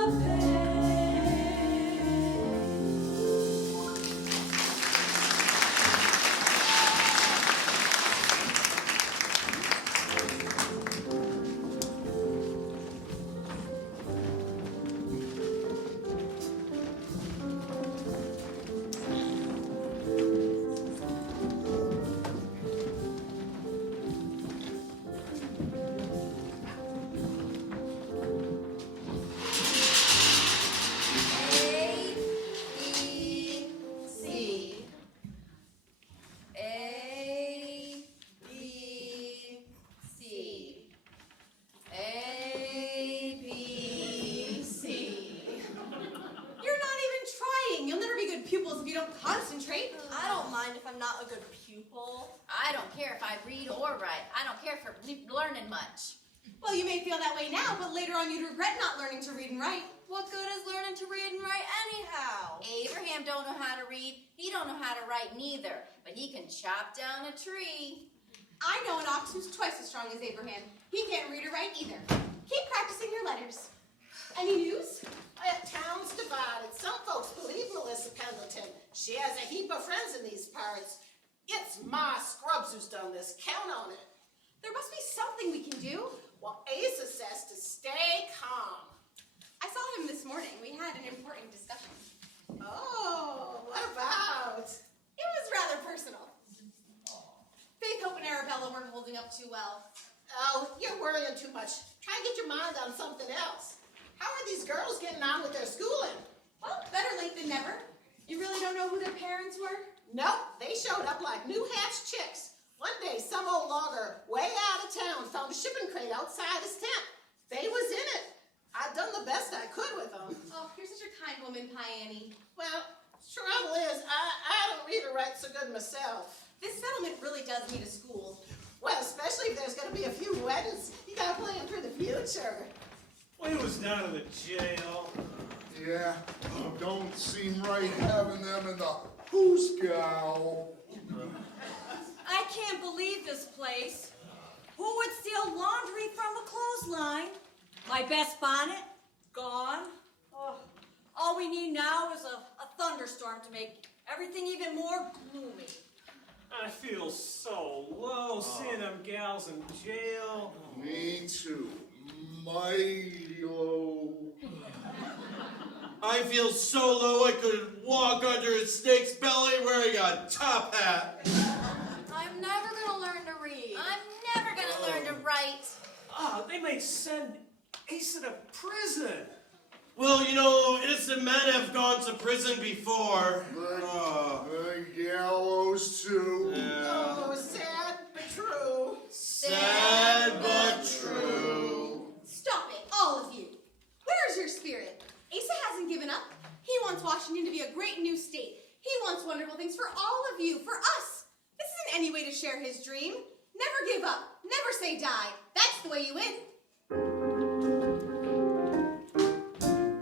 You're not even trying. You'll never be good pupils if you don't concentrate. I don't mind if I'm not a good pupil. I don't care if I read or write. I don't care for learning much. Well, you may feel that way now, but later on you'd regret not learning to read and write. What good is learning to read and write anyhow? Abraham don't know how to read. He don't know how to write neither. But he can chop down a tree. I know an ox who's twice as strong as Abraham. He can't read or write either. Keep practicing your letters. Any news? Town's divided. Some folks believe Melissa Pendleton. She has a heap of friends in these parts. It's Ma Scrubs who's done this. Count on it. There must be something we can do. Well, Asa says to stay calm. I saw him this morning. We had an important discussion. Oh, what about? It was rather personal. Faith, Hope, and Arabella weren't holding up too well. Oh, you're worrying too much. Try and get your mind on something else. How are these girls getting on with their schooling? Well, better late than never. You really don't know who their parents were? Nope, they showed up like new hatched chicks. One day, some old logger way out of town found a shipping crate outside his tent. They was in it. I done the best I could with them. Oh, you're such a kind woman, Pie Annie. Well, trouble is, I don't read or write so good myself. This settlement really does need a school. Well, especially if there's going to be a few weddings. You got to plan for the future. We was down to the jail. Yeah, don't seem right having them in the hoosgow. I can't believe this place. Who would steal laundry from a clothesline? My best bonnet? Gone. Oh, all we need now is a thunderstorm to make everything even more gloomy. I feel so low seeing them gals in jail. Me too. Mighty low. I feel so low I could walk under a snake's belly wearing a top hat. I'm never gonna learn to read. I'm never gonna learn to write. They may send Asa to prison. Well, you know, innocent men have gone to prison before. The gallows too. Yeah. Oh, sad but true. Sad but true. Stop it, all of you. Where's your spirit? Asa hasn't given up. He wants Washington to be a great new state. He wants wonderful things for all of you, for us. This isn't any way to share his dream. Never give up. Never say die. That's the way you win.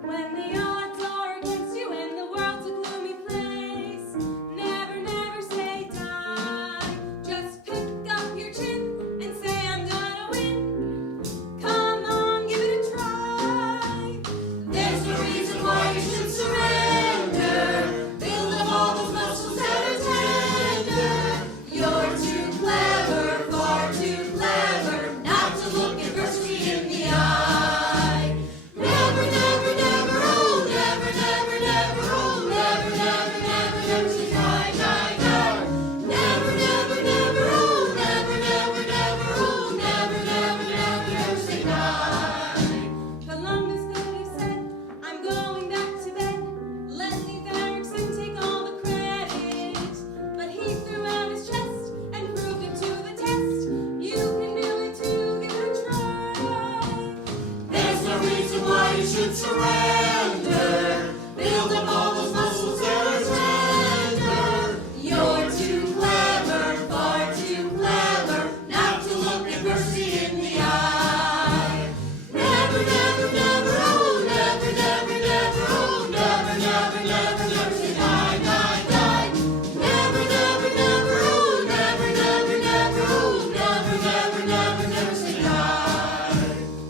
When the odds are against you and the world's a gloomy place, never, never say die. Just pick up your chin and say I'm gonna win. Come on, give it a try. There's no reason why you should surrender. Build up all those muscles that are tender. You're too clever, far too clever, not to look adversity in the eye. Never, never, never, oh, never, never, never, oh, never, never, never, never say die, die, die. Never, never, never, oh, never, never, never, oh, never, never, never, never say die. Columbus could have said, I'm going back to bed. Let Leif Erikson take all the credit. But he threw out his chest and proved it to the test. You can do it too, give it a try. There's no reason why you should surrender. Build up all those muscles that are tender. You're too clever, far too clever, not to look adversity in the eye. Never, never, never, oh, never, never, never, oh, never, never, never, never say die, die, die. Never, never, never, oh, never, never, never, oh, never, never, never, never say die.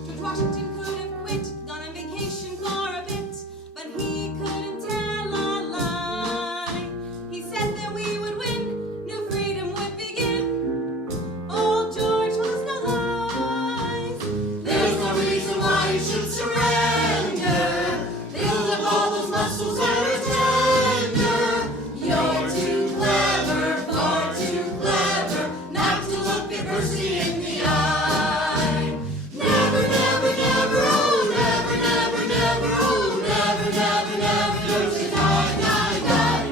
George Washington could have quit, gone on vacation for a bit, but he couldn't tell a lie. He said that we would win, new freedom would begin. Old George told us no lies. There's no reason why you should surrender. Build up all those muscles that are tender. You're too clever, far too clever, not to look adversity in the eye. Never, never, never, oh, never, never, never, oh, never, never, never, never say die, die, die.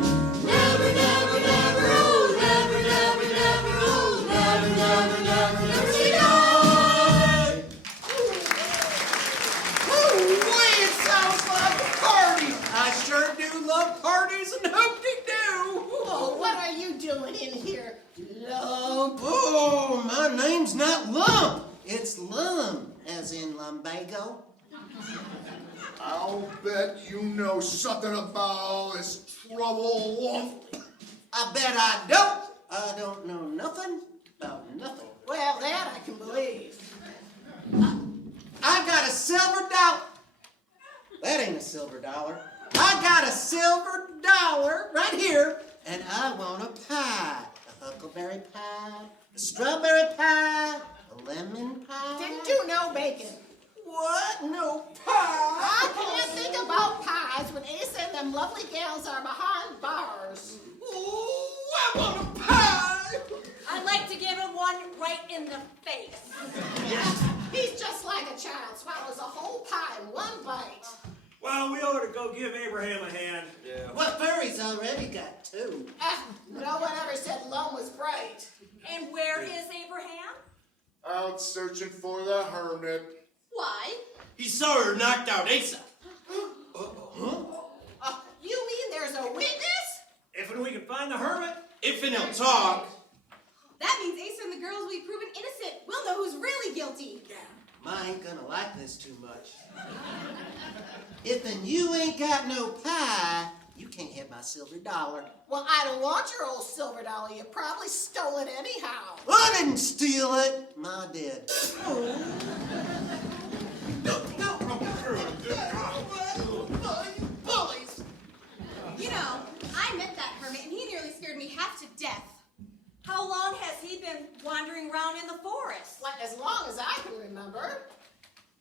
Never, never, never, oh, never, never, never, oh, never, never, never, never say die. Ooh-wee, it sounds like a party. I sure do love parties and hoop-de-doo. Oh, what are you doing in here, lump? Oh, my name's not Lump. It's Lum, as in lumbago. I'll bet you know something about all this trouble, Lump. I bet I don't. I don't know nothing about nothing. Well, that I can believe. I got a silver dollar. That ain't a silver dollar. I got a silver dollar right here, and I want a pie. A huckleberry pie, A strawberry pie, a lemon pie. Didn't you know bacon? What? No pie? I can't think about pies when Asa and them lovely gals are behind bars. Ooh, I want a pie! I'd like to give him one right in the face. He's just like a child, swallows a whole pie in one bite. Well, we ought to go give Abraham a hand. Well, Furry's already got 2. No one ever said Lum was bright. And where is Abraham? Out searching for the hermit. Why? He saw her knocked out Asa. You mean there's a witness? If and we can find the hermit. If and he'll talk. That means Asa and the girls will be proven innocent. We'll know who's really guilty. Ma ain't gonna like this too much. If and you ain't got no pie, you can't have my silver dollar. Well, I don't want your old silver dollar. You probably stole it anyhow. I didn't steal it. Ma did. Bullies. You know, I met that hermit and he nearly scared me half to death. How long has he been wandering around in the forest? Like as long as I can remember.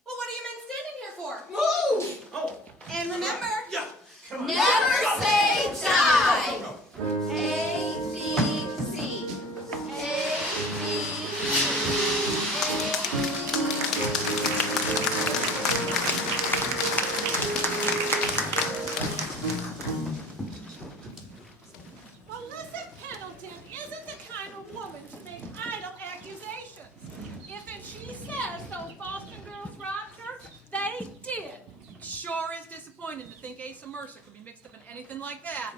Well, what are you men standing here for? Move! Oh. And remember, Never say die. A, B, C. A, B, Melissa Pendleton isn't the kind of woman to make idle accusations. If and she says those Boston girls robbed her, they did. Sure is disappointing to think Asa Mercer could be mixed up in anything like that.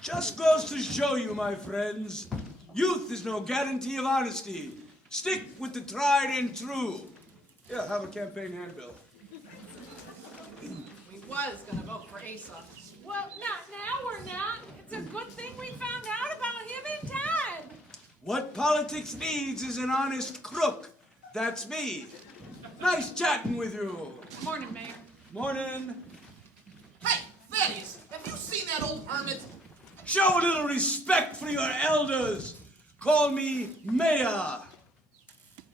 Just goes to show you, my friends, youth is no guarantee of honesty. Stick with the tried and true. Yeah, have a campaign handbill. We was gonna vote for Asa. Well, not now, we're not. It's a good thing we found out about him in time. What politics needs is an honest crook. That's me. Nice chatting with you. Morning, Mayor. Morning. Hey, Thaddeus, have you seen that old hermit? Show a little respect for your elders. Call me Mayor.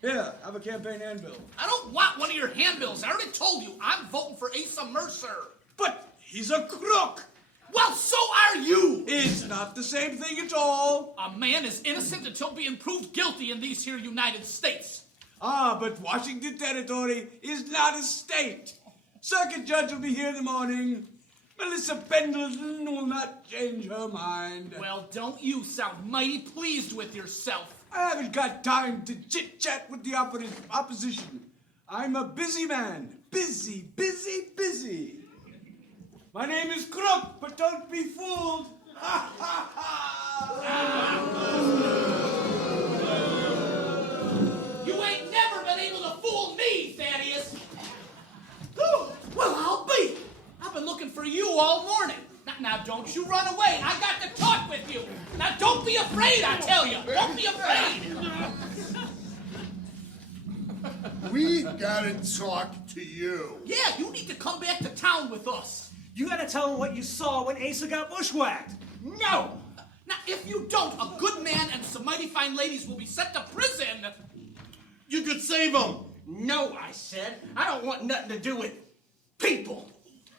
Here, have a campaign handbill. I don't want one of your handbills. I already told you, I'm voting for Asa Mercer. But he's a crook. Well, so are you. It's not the same thing at all. A man is innocent until being proved guilty in these here United States. Ah, but Washington Territory is not a state. Circuit judge will be here in the morning. Melissa Pendleton will not change her mind. Well, don't you sound mighty pleased with yourself. I haven't got time to chit-chat with the opposition. I'm a busy man. Busy, busy, busy. My name is Crook, but don't be fooled. Ha, ha, ha. You ain't never been able to fool me, Thaddeus. Whew, well, I'll be. I've been looking for you all morning. Now, don't you run away. I got to talk with you. Now, don't be afraid, I tell you. Don't be afraid. We gotta talk to you. Yeah, you need to come back to town with us. You gotta tell him what you saw when Asa got bushwhacked. No. Now, if you don't, a good man and some mighty fine ladies will be sent to prison. You could save him. No, I said. I don't want nothing to do with people.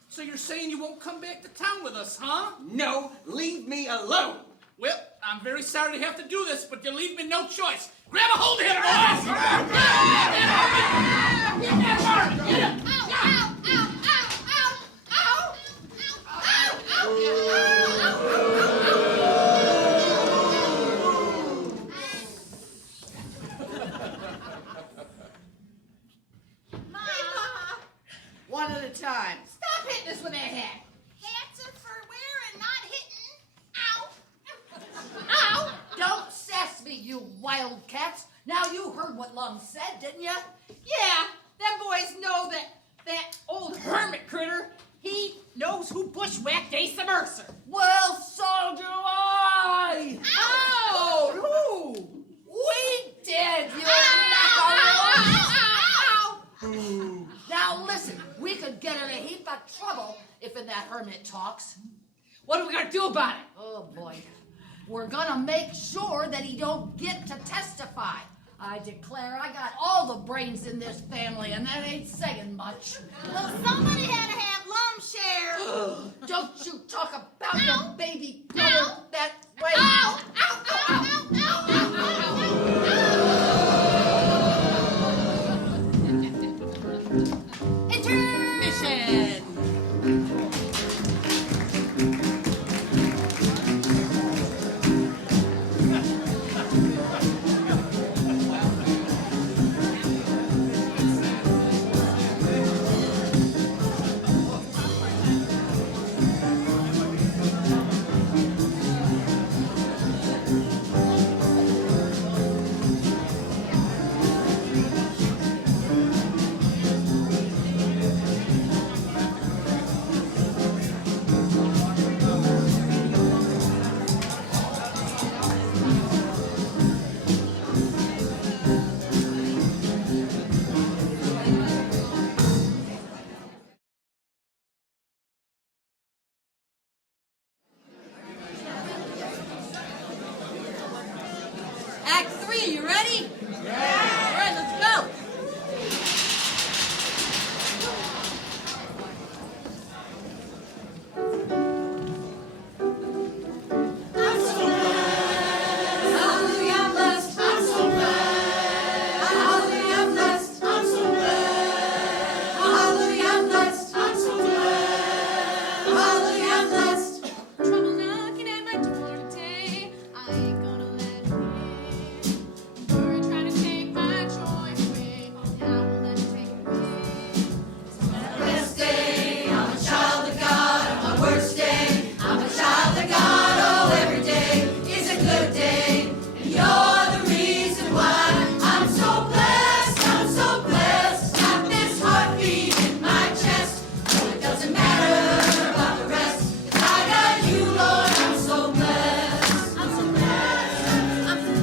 So you're saying you won't come back to town with us, huh? No, leave me alone. Well, I'm very sorry to have to do this, but you leave me no choice. Grab a hold of him, boys! Get that hermit! Get him! ow, ow, ow, ow, ow, ow, ow, One at a time. Stop hitting us with that hat. hats are for wearing, not hitting. Ow. Ow! Don't sass me, you wildcats. Now you heard what Lum said, didn't you? Yeah, them boys know that old hermit critter, he knows who bushwhacked Asa Mercer. Well, so do I. Ow! Who? We did, you knuckle. Now listen, we could get in a heap of trouble if in that hermit talks. What are we gonna do about it? Oh boy. We're gonna make sure that he don't get to testify. I declare I got all the brains in this family, and that ain't saying much. Well, somebody had to have Lum share. Don't you talk about your baby brother that way. Ow! Ow! Ow! Ow! Ow! Ow! Intermission. Act 3, you ready? Yeah. All right, let's go. I'm so blessed. Hallelujah, I'm blessed. I'm so blessed. Hallelujah, I'm blessed. I'm so blessed. Hallelujah, I'm blessed. I'm so blessed. Hallelujah, I'm blessed. Trouble knocking at my door today. I ain't gonna let it in. Worry trying to take my joy away. I won't let it take it away. Best day, I'm a child of God. On my worst day, I'm a child of God. Oh, every day is a good day, and you're the reason why I'm so blessed. I'm so blessed. Got this heartbeat in my chest, so it doesn't matter about the rest. 'Cause I got you, Lord. I'm so blessed. I'm so blessed. I'm so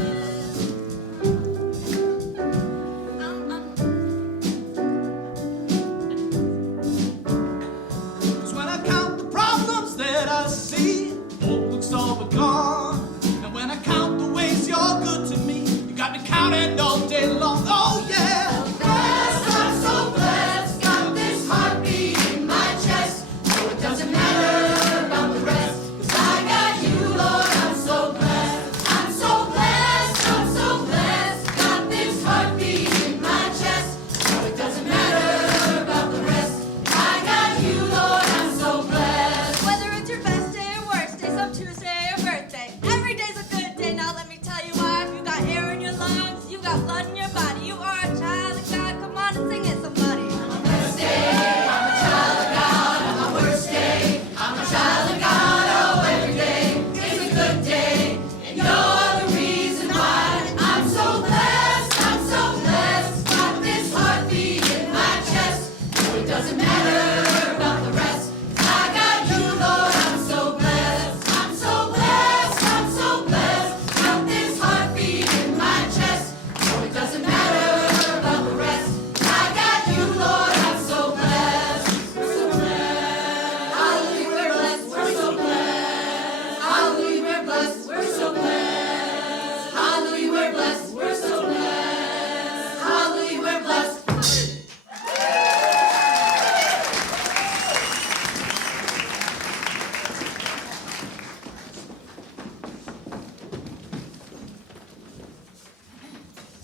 Cause when I count the problems that I see, hope looks all but gone. And when I count the ways you're good to me, you got me counting all day long. Oh yeah. blessed. I'm so blessed. Got this heartbeat in my chest, so it doesn't matter about the rest. 'Cause I got you, Lord. I'm so blessed. I'm so blessed. I'm so blessed. Got this heartbeat in my chest, so it doesn't matter about the rest. 'Cause I got you, Lord. I'm so blessed. Whether it's your best day or worst day, some Tuesday or birthday, every day's a good day. Now let me tell you why. If you got air in your lungs, you got blood in your body. You are a child of God. Come on and sing it, somebody. Best day, I'm a child of God. On my worst day, I'm a child of God. Oh, every day is a good day, and you're the reason why I'm so blessed. I'm so blessed. Got this heartbeat in my chest, so it doesn't matter about the rest. I got you, Lord. I'm so blessed. I'm so blessed. I'm so blessed. Got this heartbeat in my chest, so it doesn't matter about the rest. I got you, Lord. I'm so blessed. We're so blessed. Hallelujah, we're blessed. We're so blessed. Hallelujah, we're blessed. We're so blessed. Hallelujah, we're blessed. We're so blessed. Hallelujah, we're blessed.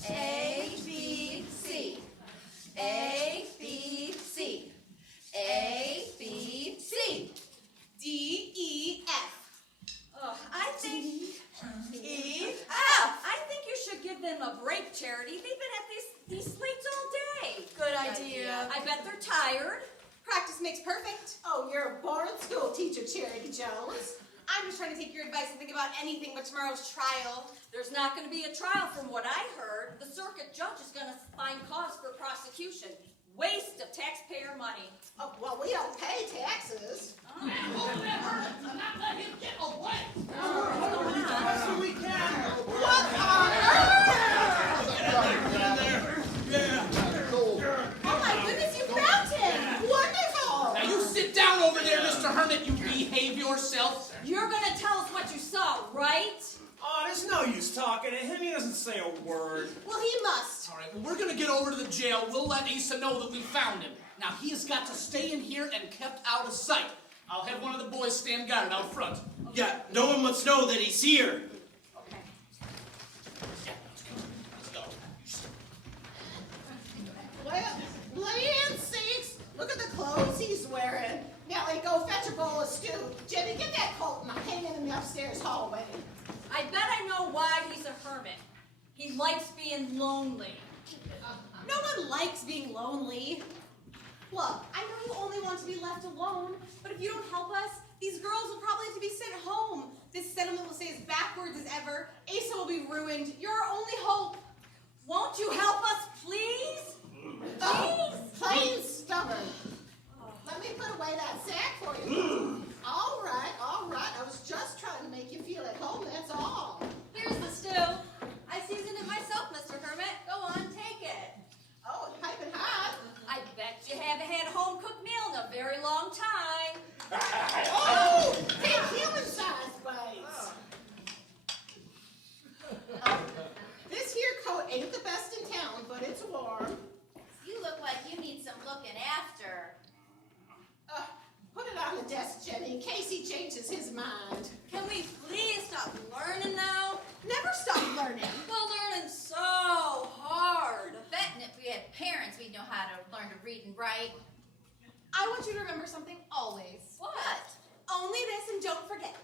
A, B, C. A, B, C. A, B, C. D, E, F. Oh, I think E, F. I think you should give them a break, Charity. They've been at these slates all day. Good idea. I bet they're tired. Practice makes perfect. Oh, you're a born school teacher, Charity Jones. I'm just trying to take your advice and think about anything but tomorrow's trial. There's not going to be a trial from what I heard. The circuit judge is going to find cause for prosecution. Waste of taxpayer money. Oh, well, we don't pay taxes. Not let him get away. What on Oh my goodness, you found him! Wonderful! Now you sit down over there, Mr. Hermit. You behave yourself. yourself. You're gonna tell us what you saw, right? Oh, there's no use talking to him. He doesn't say a word. Well, he must. All right, well, we're going to get over to the jail. We'll let Asa know that we found him. Now, he has got to stay in here and kept out of sight. I'll have one of the boys stand guard out front. Yeah, no one must know that he's here. Okay. Yeah, let's go. Well, land sakes, look at the clothes he's wearing. Nellie, go fetch a bowl of stew. Jenny, get that coat and hang it in the upstairs hallway. I bet I know why he's a hermit. He likes being lonely. No one likes being lonely. Look, I know you only want to be left alone, but if you don't help us, these girls will probably have to be sent home. This settlement will stay as backwards as ever. Asa will be ruined. You're our only hope. Won't you help us, please? Oh, plain stubborn. Let me put away that sack for you. All right, all right. I was just trying to make you feel at home, that's all. Here's the stew. I seasoned it myself, Mr. Hermit. Go on, take it. Oh, it's piping hot. I bet you haven't had a home-cooked meal in a very long time. Oh, take human-sized bites. This here coat ain't the best in town, but it's warm. You look like you need some looking after. Put it on the desk, Jenny, in case he changes his mind. Can we please stop learning now? Never stop learning. Well, learning so hard. Betting if we had parents, we'd know how to learn to read and write. I want you to remember something always. What? Only this, and don't forget.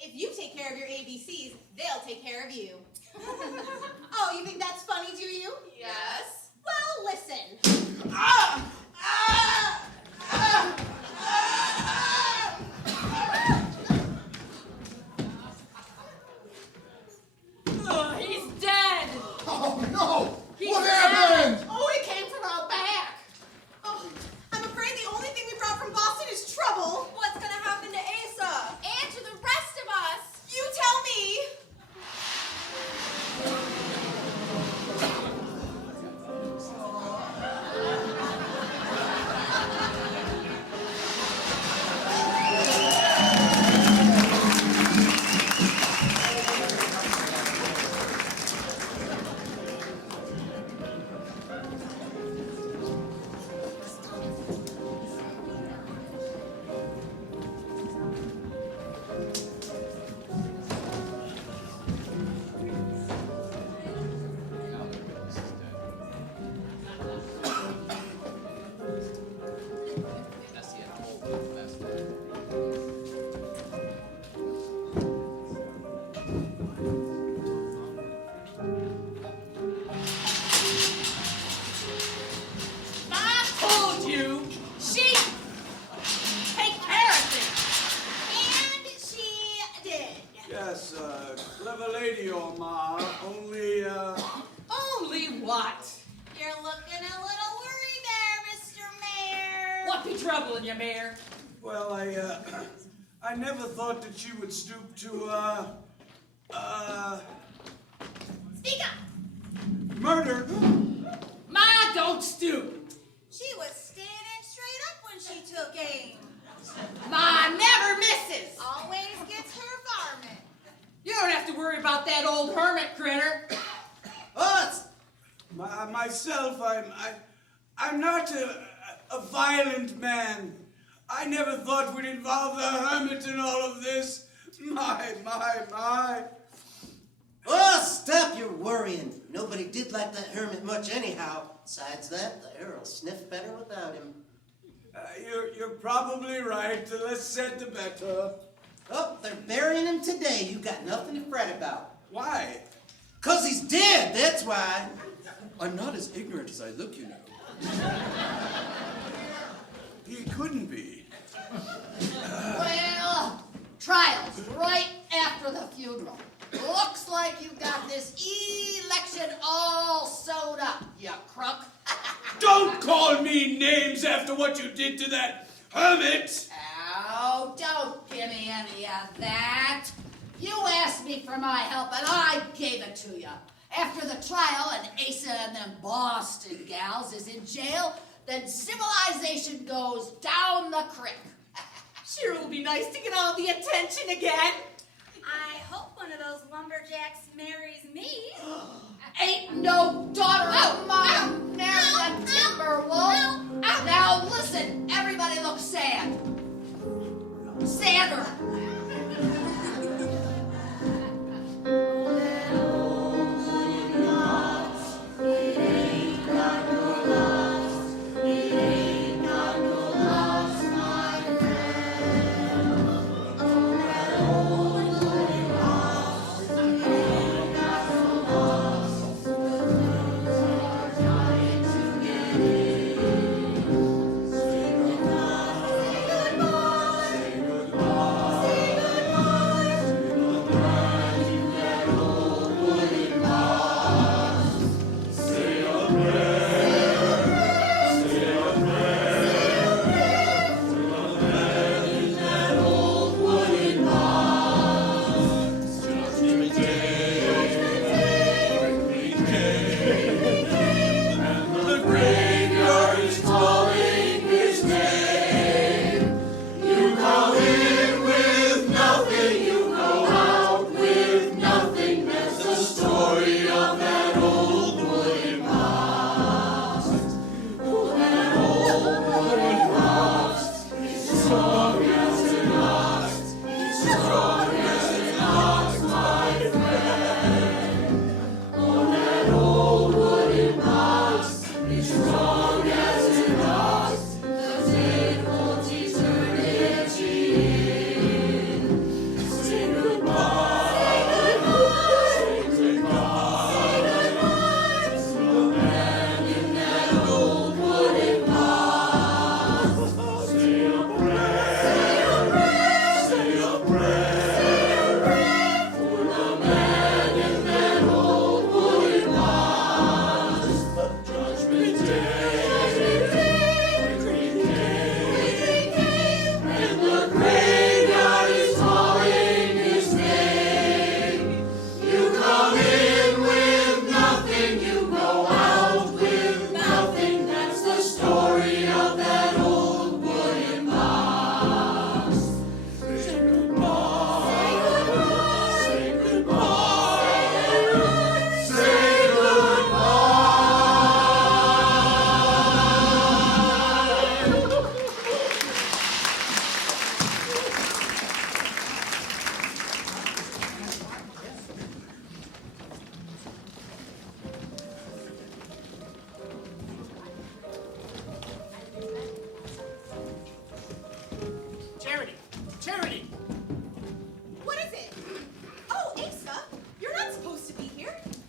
If you take care of your ABCs, they'll take care of you. Oh, you think that's funny, do you? Yes. Well, listen. Oh, he's dead. Oh, no! He's What dead. happened? Oh, he came from out back. Oh, I'm afraid the only thing we brought from Boston is trouble. What's gonna happen to Asa? And to the rest of us? You tell me. I told you. She take care of things. And she did. Yes, clever lady, oh ma. Only, Only what? You're looking a little worried there, Mr. Mayor. What be troubling you, Mayor? well, I never thought that she would stoop to, Speak up. murder. Ma, don't stoop. She was standing straight up when she took aim. Ma never misses. Always gets her varmint. You don't have to worry about that old hermit critter. Us! Myself, I'm not a violent man. I never thought we'd involve the hermit in all of this. My. Oh, stop your worrying. Nobody did like that hermit much anyhow. Besides that, the air will sniff better without him. You're probably right. The less said, the better. Oh, they're burying him today. You got nothing to fret about. Why? 'Cause he's dead, that's why. I'm not as ignorant as I look, you know. He couldn't be. Well, trial's right after the funeral. Looks like you got this election all sewed up, you crook. Don't call me names after what you did to that hermit. Oh, don't give me any of that. You asked me for my help, and I gave it to you. After the trial and Asa and them Boston gals is in jail, then civilization goes down the creek. Sure will be nice to get all the attention again. I hope one of those lumberjacks marries me. Ain't no daughter of mine marrying a Timberwolf. Now listen, everybody looks sad. Sadder.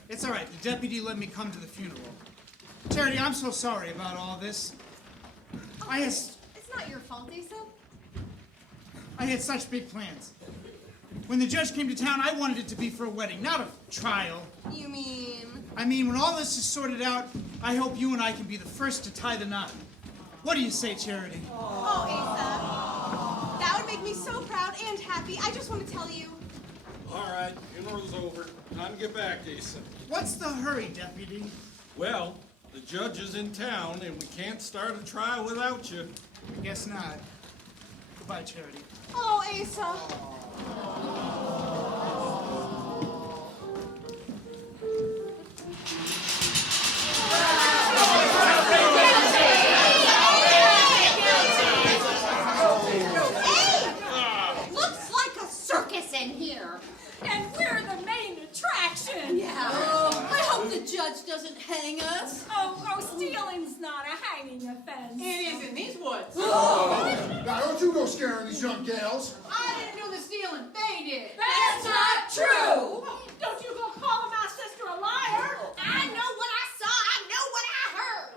It's all right. The deputy let me come to the funeral. Charity, I'm so sorry about all this. It's not your fault, Asa. I had such big plans. When the judge came to town, I wanted it to be for a wedding, not a trial. You mean? I mean, when all this is sorted out, I hope you and I can be the first to tie the knot. What do you say, Charity? Oh, Asa. That would make me so proud and happy. I just want to tell you. All right, funeral's over. Time to get back, Asa. What's the hurry, deputy? Well, the judge is in town, and we can't start a trial without you. I guess not. Goodbye, Charity. Oh, Asa. In here. And we're the main attraction. Yeah. I hope the judge doesn't hang us. Oh, stealing's not a hanging offense. It is in these woods. Now, don't you go scaring these young gals. I didn't do the stealing. They did. That's not true. Don't you go calling my sister a liar. I know what I saw. I know what I heard.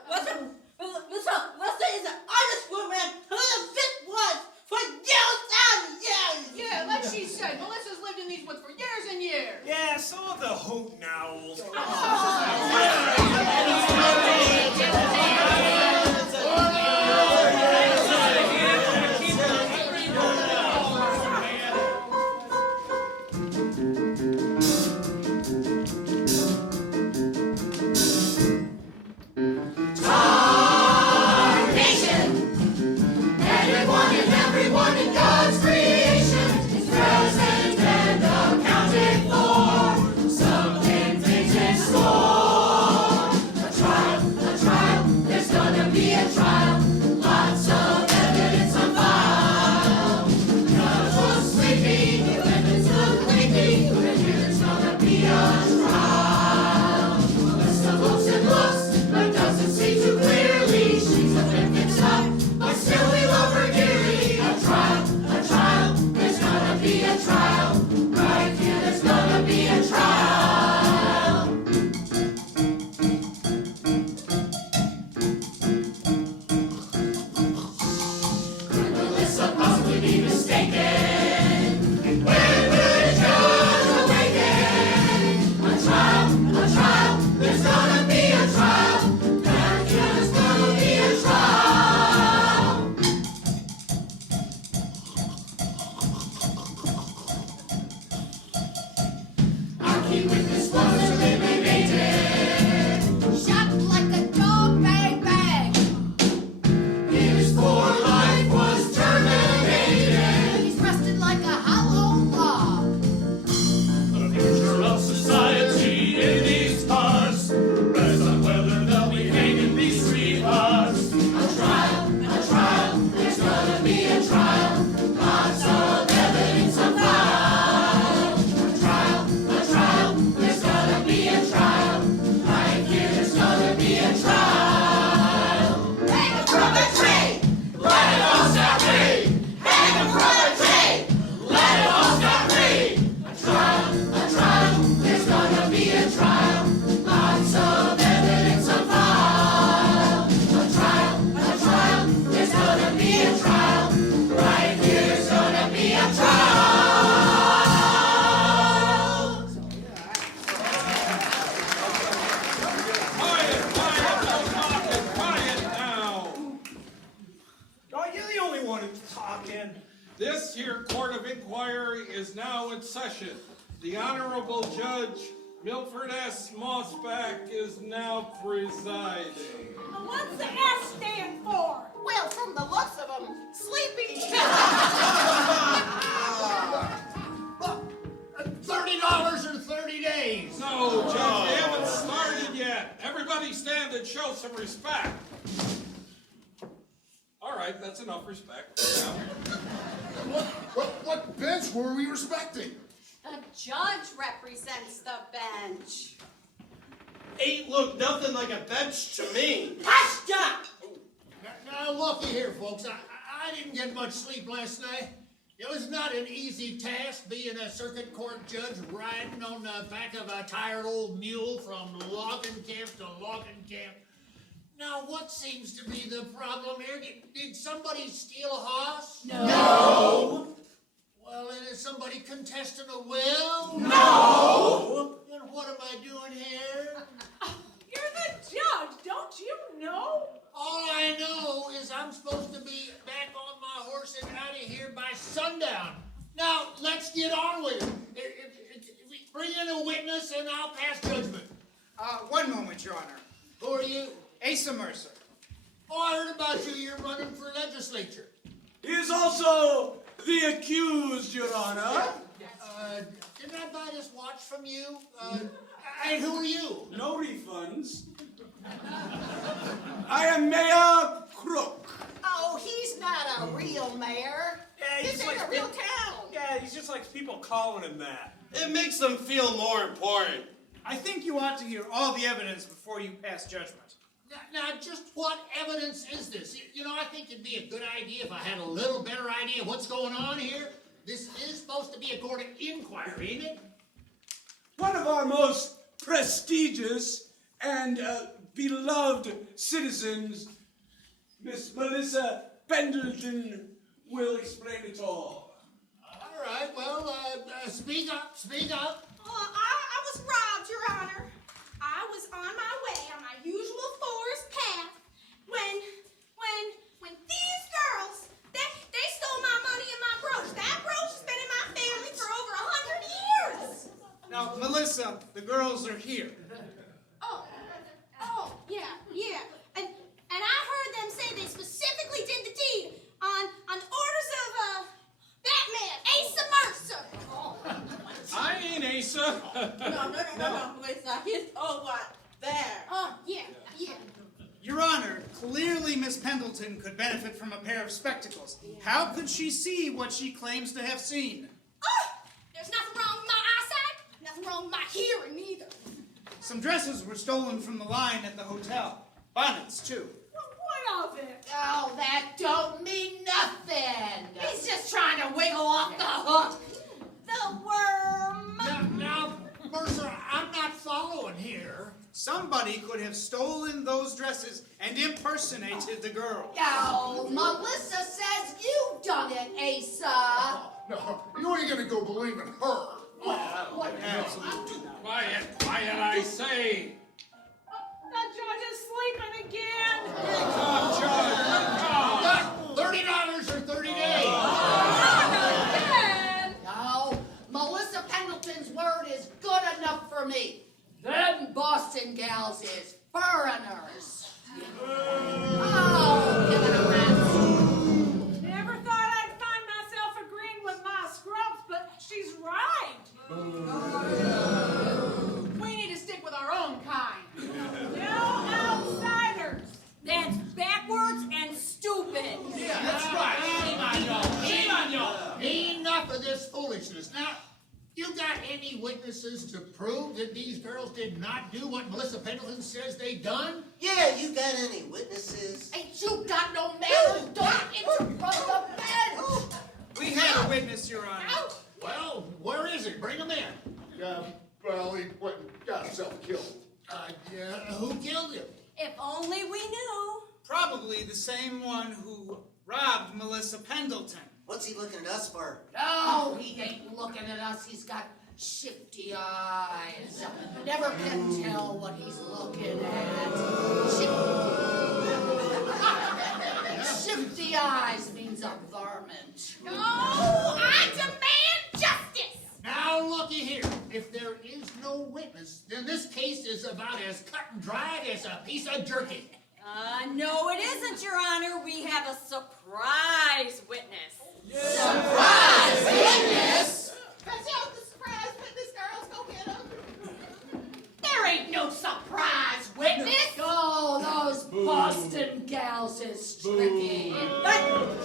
Listen, I just woman who this was for years and years. Yeah, like she said, Melissa's lived in these woods for years and years. Yeah, so have the hoot owls. Everyone and now in session. The Honorable Judge Milford S. Mossback is now presiding. What's the S stand for? Well, from the looks of them, sleepy. $30 in 30 days. No, Judge, we haven't started yet. Everybody stand and show some respect. All right, that's enough respect. Yeah. What bench were we respecting? The judge represents the bench. Ain't look nothing like a bench to me. Hush, Jack! Now, looky here, folks. I didn't get much sleep last night. It was not an easy task being a circuit court judge riding on the back of a tired old mule from logging camp to logging camp. Now, what seems to be the problem here? Did somebody steal a horse? No. Well, then is somebody contesting a will? No. Then what am I doing here? You're the judge, don't you know? All I know is I'm supposed to be back on my horse and out of here by sundown. Now, let's get on with it. Bring in a witness and I'll pass judgment. One moment, Your Honor. Who are you? Asa Mercer. Oh, I heard about you. You're running for legislature. He is also the accused, Your Honor. Didn't I buy this watch from you? And who are you? No refunds. I am Mayor Crook. Oh, he's not a real mayor. Yeah, This ain't a real town. Yeah, he's just like people calling him that. It makes them feel more important. I think you ought to hear all the evidence before you pass judgment. Now, just what evidence is this? You know, I think it'd be a good idea if I had a little better idea of what's going on here. This is supposed to be a court of inquiry, isn't it? One of our most prestigious and beloved citizens, Miss Melissa Pendleton, will explain it all. All right, well, speak up, speak up. I was robbed, Your Honor. I was on my way on my usual forest path when these girls, they stole my money and my brooch. That brooch has been in my family for over 100 years. Now, Melissa, the girls are here. Yeah. And I heard them say they specifically did the deed on orders of Batman, Asa Mercer. I ain't Asa. No, Melissa. He's over there. Oh, yeah. Your Honor, clearly Miss Pendleton could benefit from a pair of spectacles. How could she see what she claims to have seen? There's nothing wrong with my eyesight, nothing wrong with my hearing either. Some dresses were stolen from the line at the hotel. Bonnets, too. What of it? Oh, that don't mean nothing. He's just trying to wiggle off the hook. The worm. Now, Mercer, I'm not following here. Somebody could have stolen those dresses and impersonated the girl. Oh, Melissa says you done it, Asa. No, you ain't gonna go believe in her. Absolutely not. Quiet, I say. The judge is sleeping again. Wake up, Judge, wake up. $30 or 30 days. No, Melissa Pendleton's word is good enough for me. Them Boston gals is foreigners. Oh, give it a rest. Never thought I'd find myself agreeing with my scrubs, but she's right. We need to stick with our own kind. No outsiders. That's backwards and stupid. Yeah, that's right. Shame on y'all. Shame on y'all. Enough of this foolishness. Now, you got any witnesses to prove that these girls did not do what Melissa Pendleton says they done? Yeah, you got any witnesses? Ain't you got no manners? Don't interrupt the bench. We had a witness, Your Honor. Well, where is he? Bring him in. Well, he went and got himself killed. Yeah, who killed him? If only we knew. Probably the same one who robbed Melissa Pendleton. What's he looking at us for? No, he ain't looking at us. He's got shifty eyes. Never can tell what he's looking at. Shifty eyes means a varmint. No, I demand justice. no witness, then this case is about as cut and dried as a piece of jerky. No, it isn't, Your Honor. We have a surprise witness. Surprise witness? That's out the surprise witness, girls. Go get him. There ain't no surprise witness. Oh, those Boston gals is tricky. But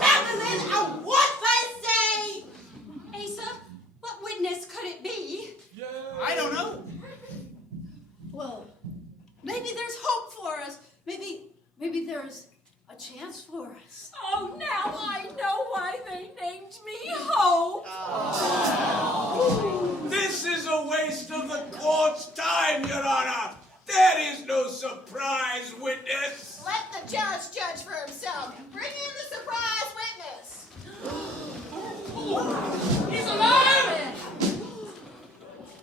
Evelyn, what they say? Asa, what witness could it be? I don't know. Well, maybe there's hope for us. Maybe there's a chance for us. Oh, now I know why they named me Hope. This is a waste of the court's time, Your Honor. There is no surprise witness. Let the judge judge for himself. Bring in the surprise witness. He's alive!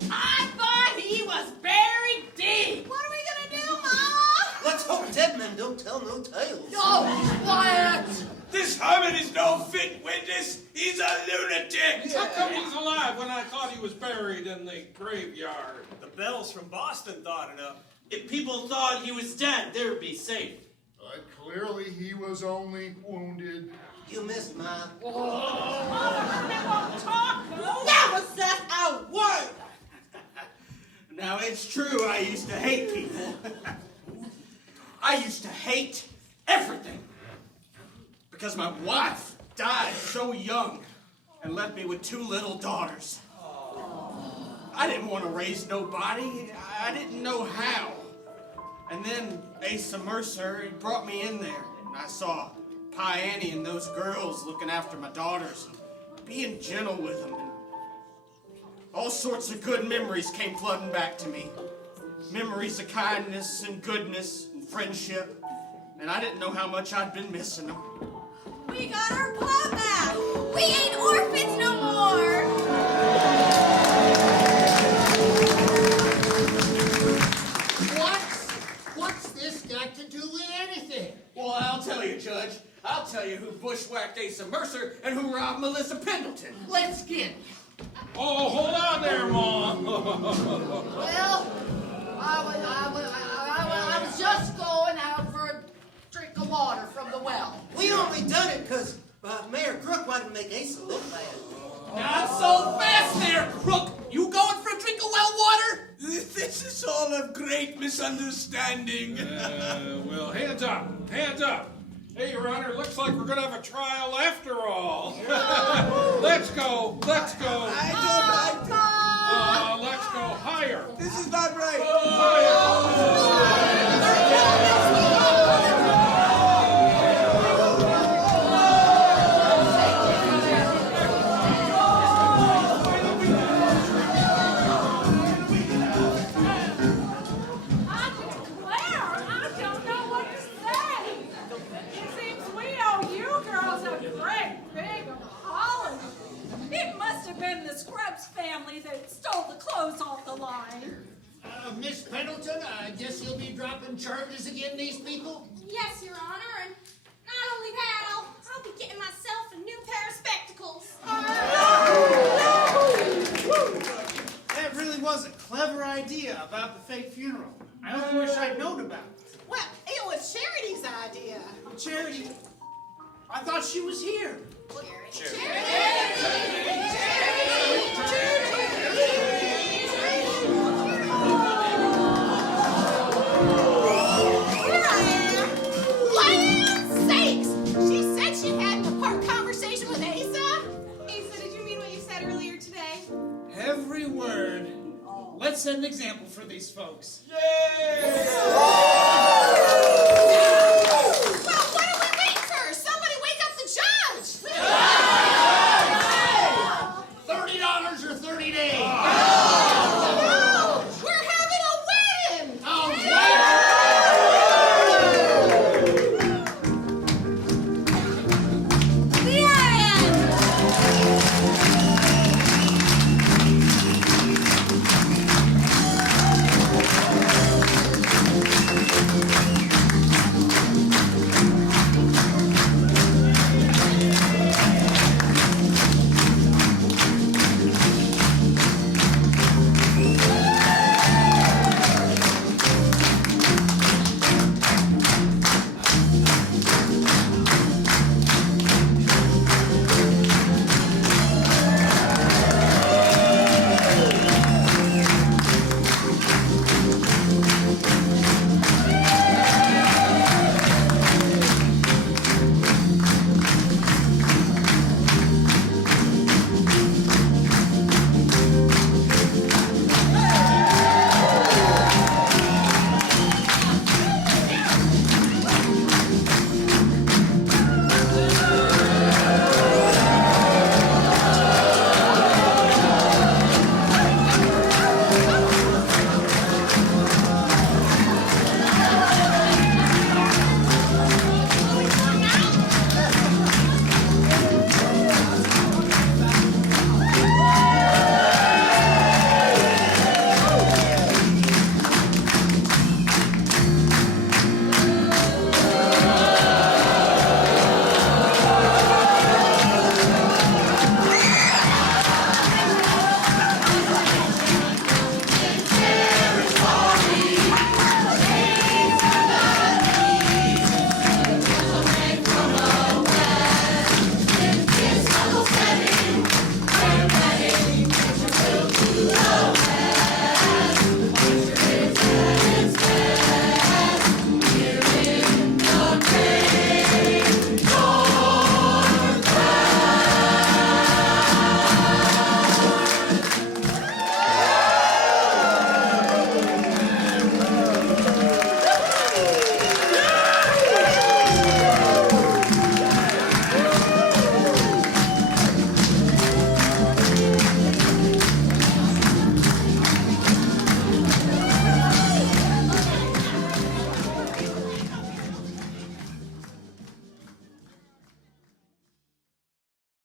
I thought he was buried deep. What are we gonna do, Ma? Let's hope dead men don't tell no tales. Oh, quiet! This Harmon is no fit witness. He's a lunatic. How come he's alive when I thought he was buried in the graveyard? The Bells from Boston thought it up. If people thought he was dead, they would be safe. But clearly he was only wounded. You missed, Ma. Never said a word. Now, it's true I used to hate people. I used to hate everything. Because my wife died so young and left me with 2 little daughters. I didn't want to raise nobody. I didn't know how. And then Asa Mercer, he brought me in there. And I saw Pie Annie and those girls looking after my daughters and being gentle with them. And all sorts of good memories came flooding back to me. Memories of kindness and goodness and friendship. And I didn't know how much I'd been missing them. We got our paw back. We ain't orphans no more. What's this got to do with anything? Well, I'll tell you, Judge. I'll tell you who bushwhacked Asa Mercer and who robbed Melissa Pendleton. Let's get. Oh, hold on there, Mom. Well, I was just going out for a drink of water from the well. We only done it because Mayor Crook wanted to make Asa look bad. Not so fast there, Crook! You going for a drink of well water? This is all a great misunderstanding. Well, hands up. Hands up. Hey, Your Honor, looks like we're going to have a trial after all. Let's go. Let's go. I don't like Let's go higher. this. Is not right. Been the Scrubs family that stole the clothes off the line. Miss Pendleton, I guess you'll be dropping charges against these people? Yes, Your Honor, and not only that, I'll be getting myself a new pair of spectacles. That really was a clever idea about the fake funeral. I only wish I'd known about it. Well, it was Charity's idea. Charity, I thought she was here. Land's sakes! She said she had an important conversation with Asa. Asa, did you mean what you said earlier today? Every word. Let's set an example for these folks. Well, what are we waiting for? Somebody wake up the judge! $30 or 30 days.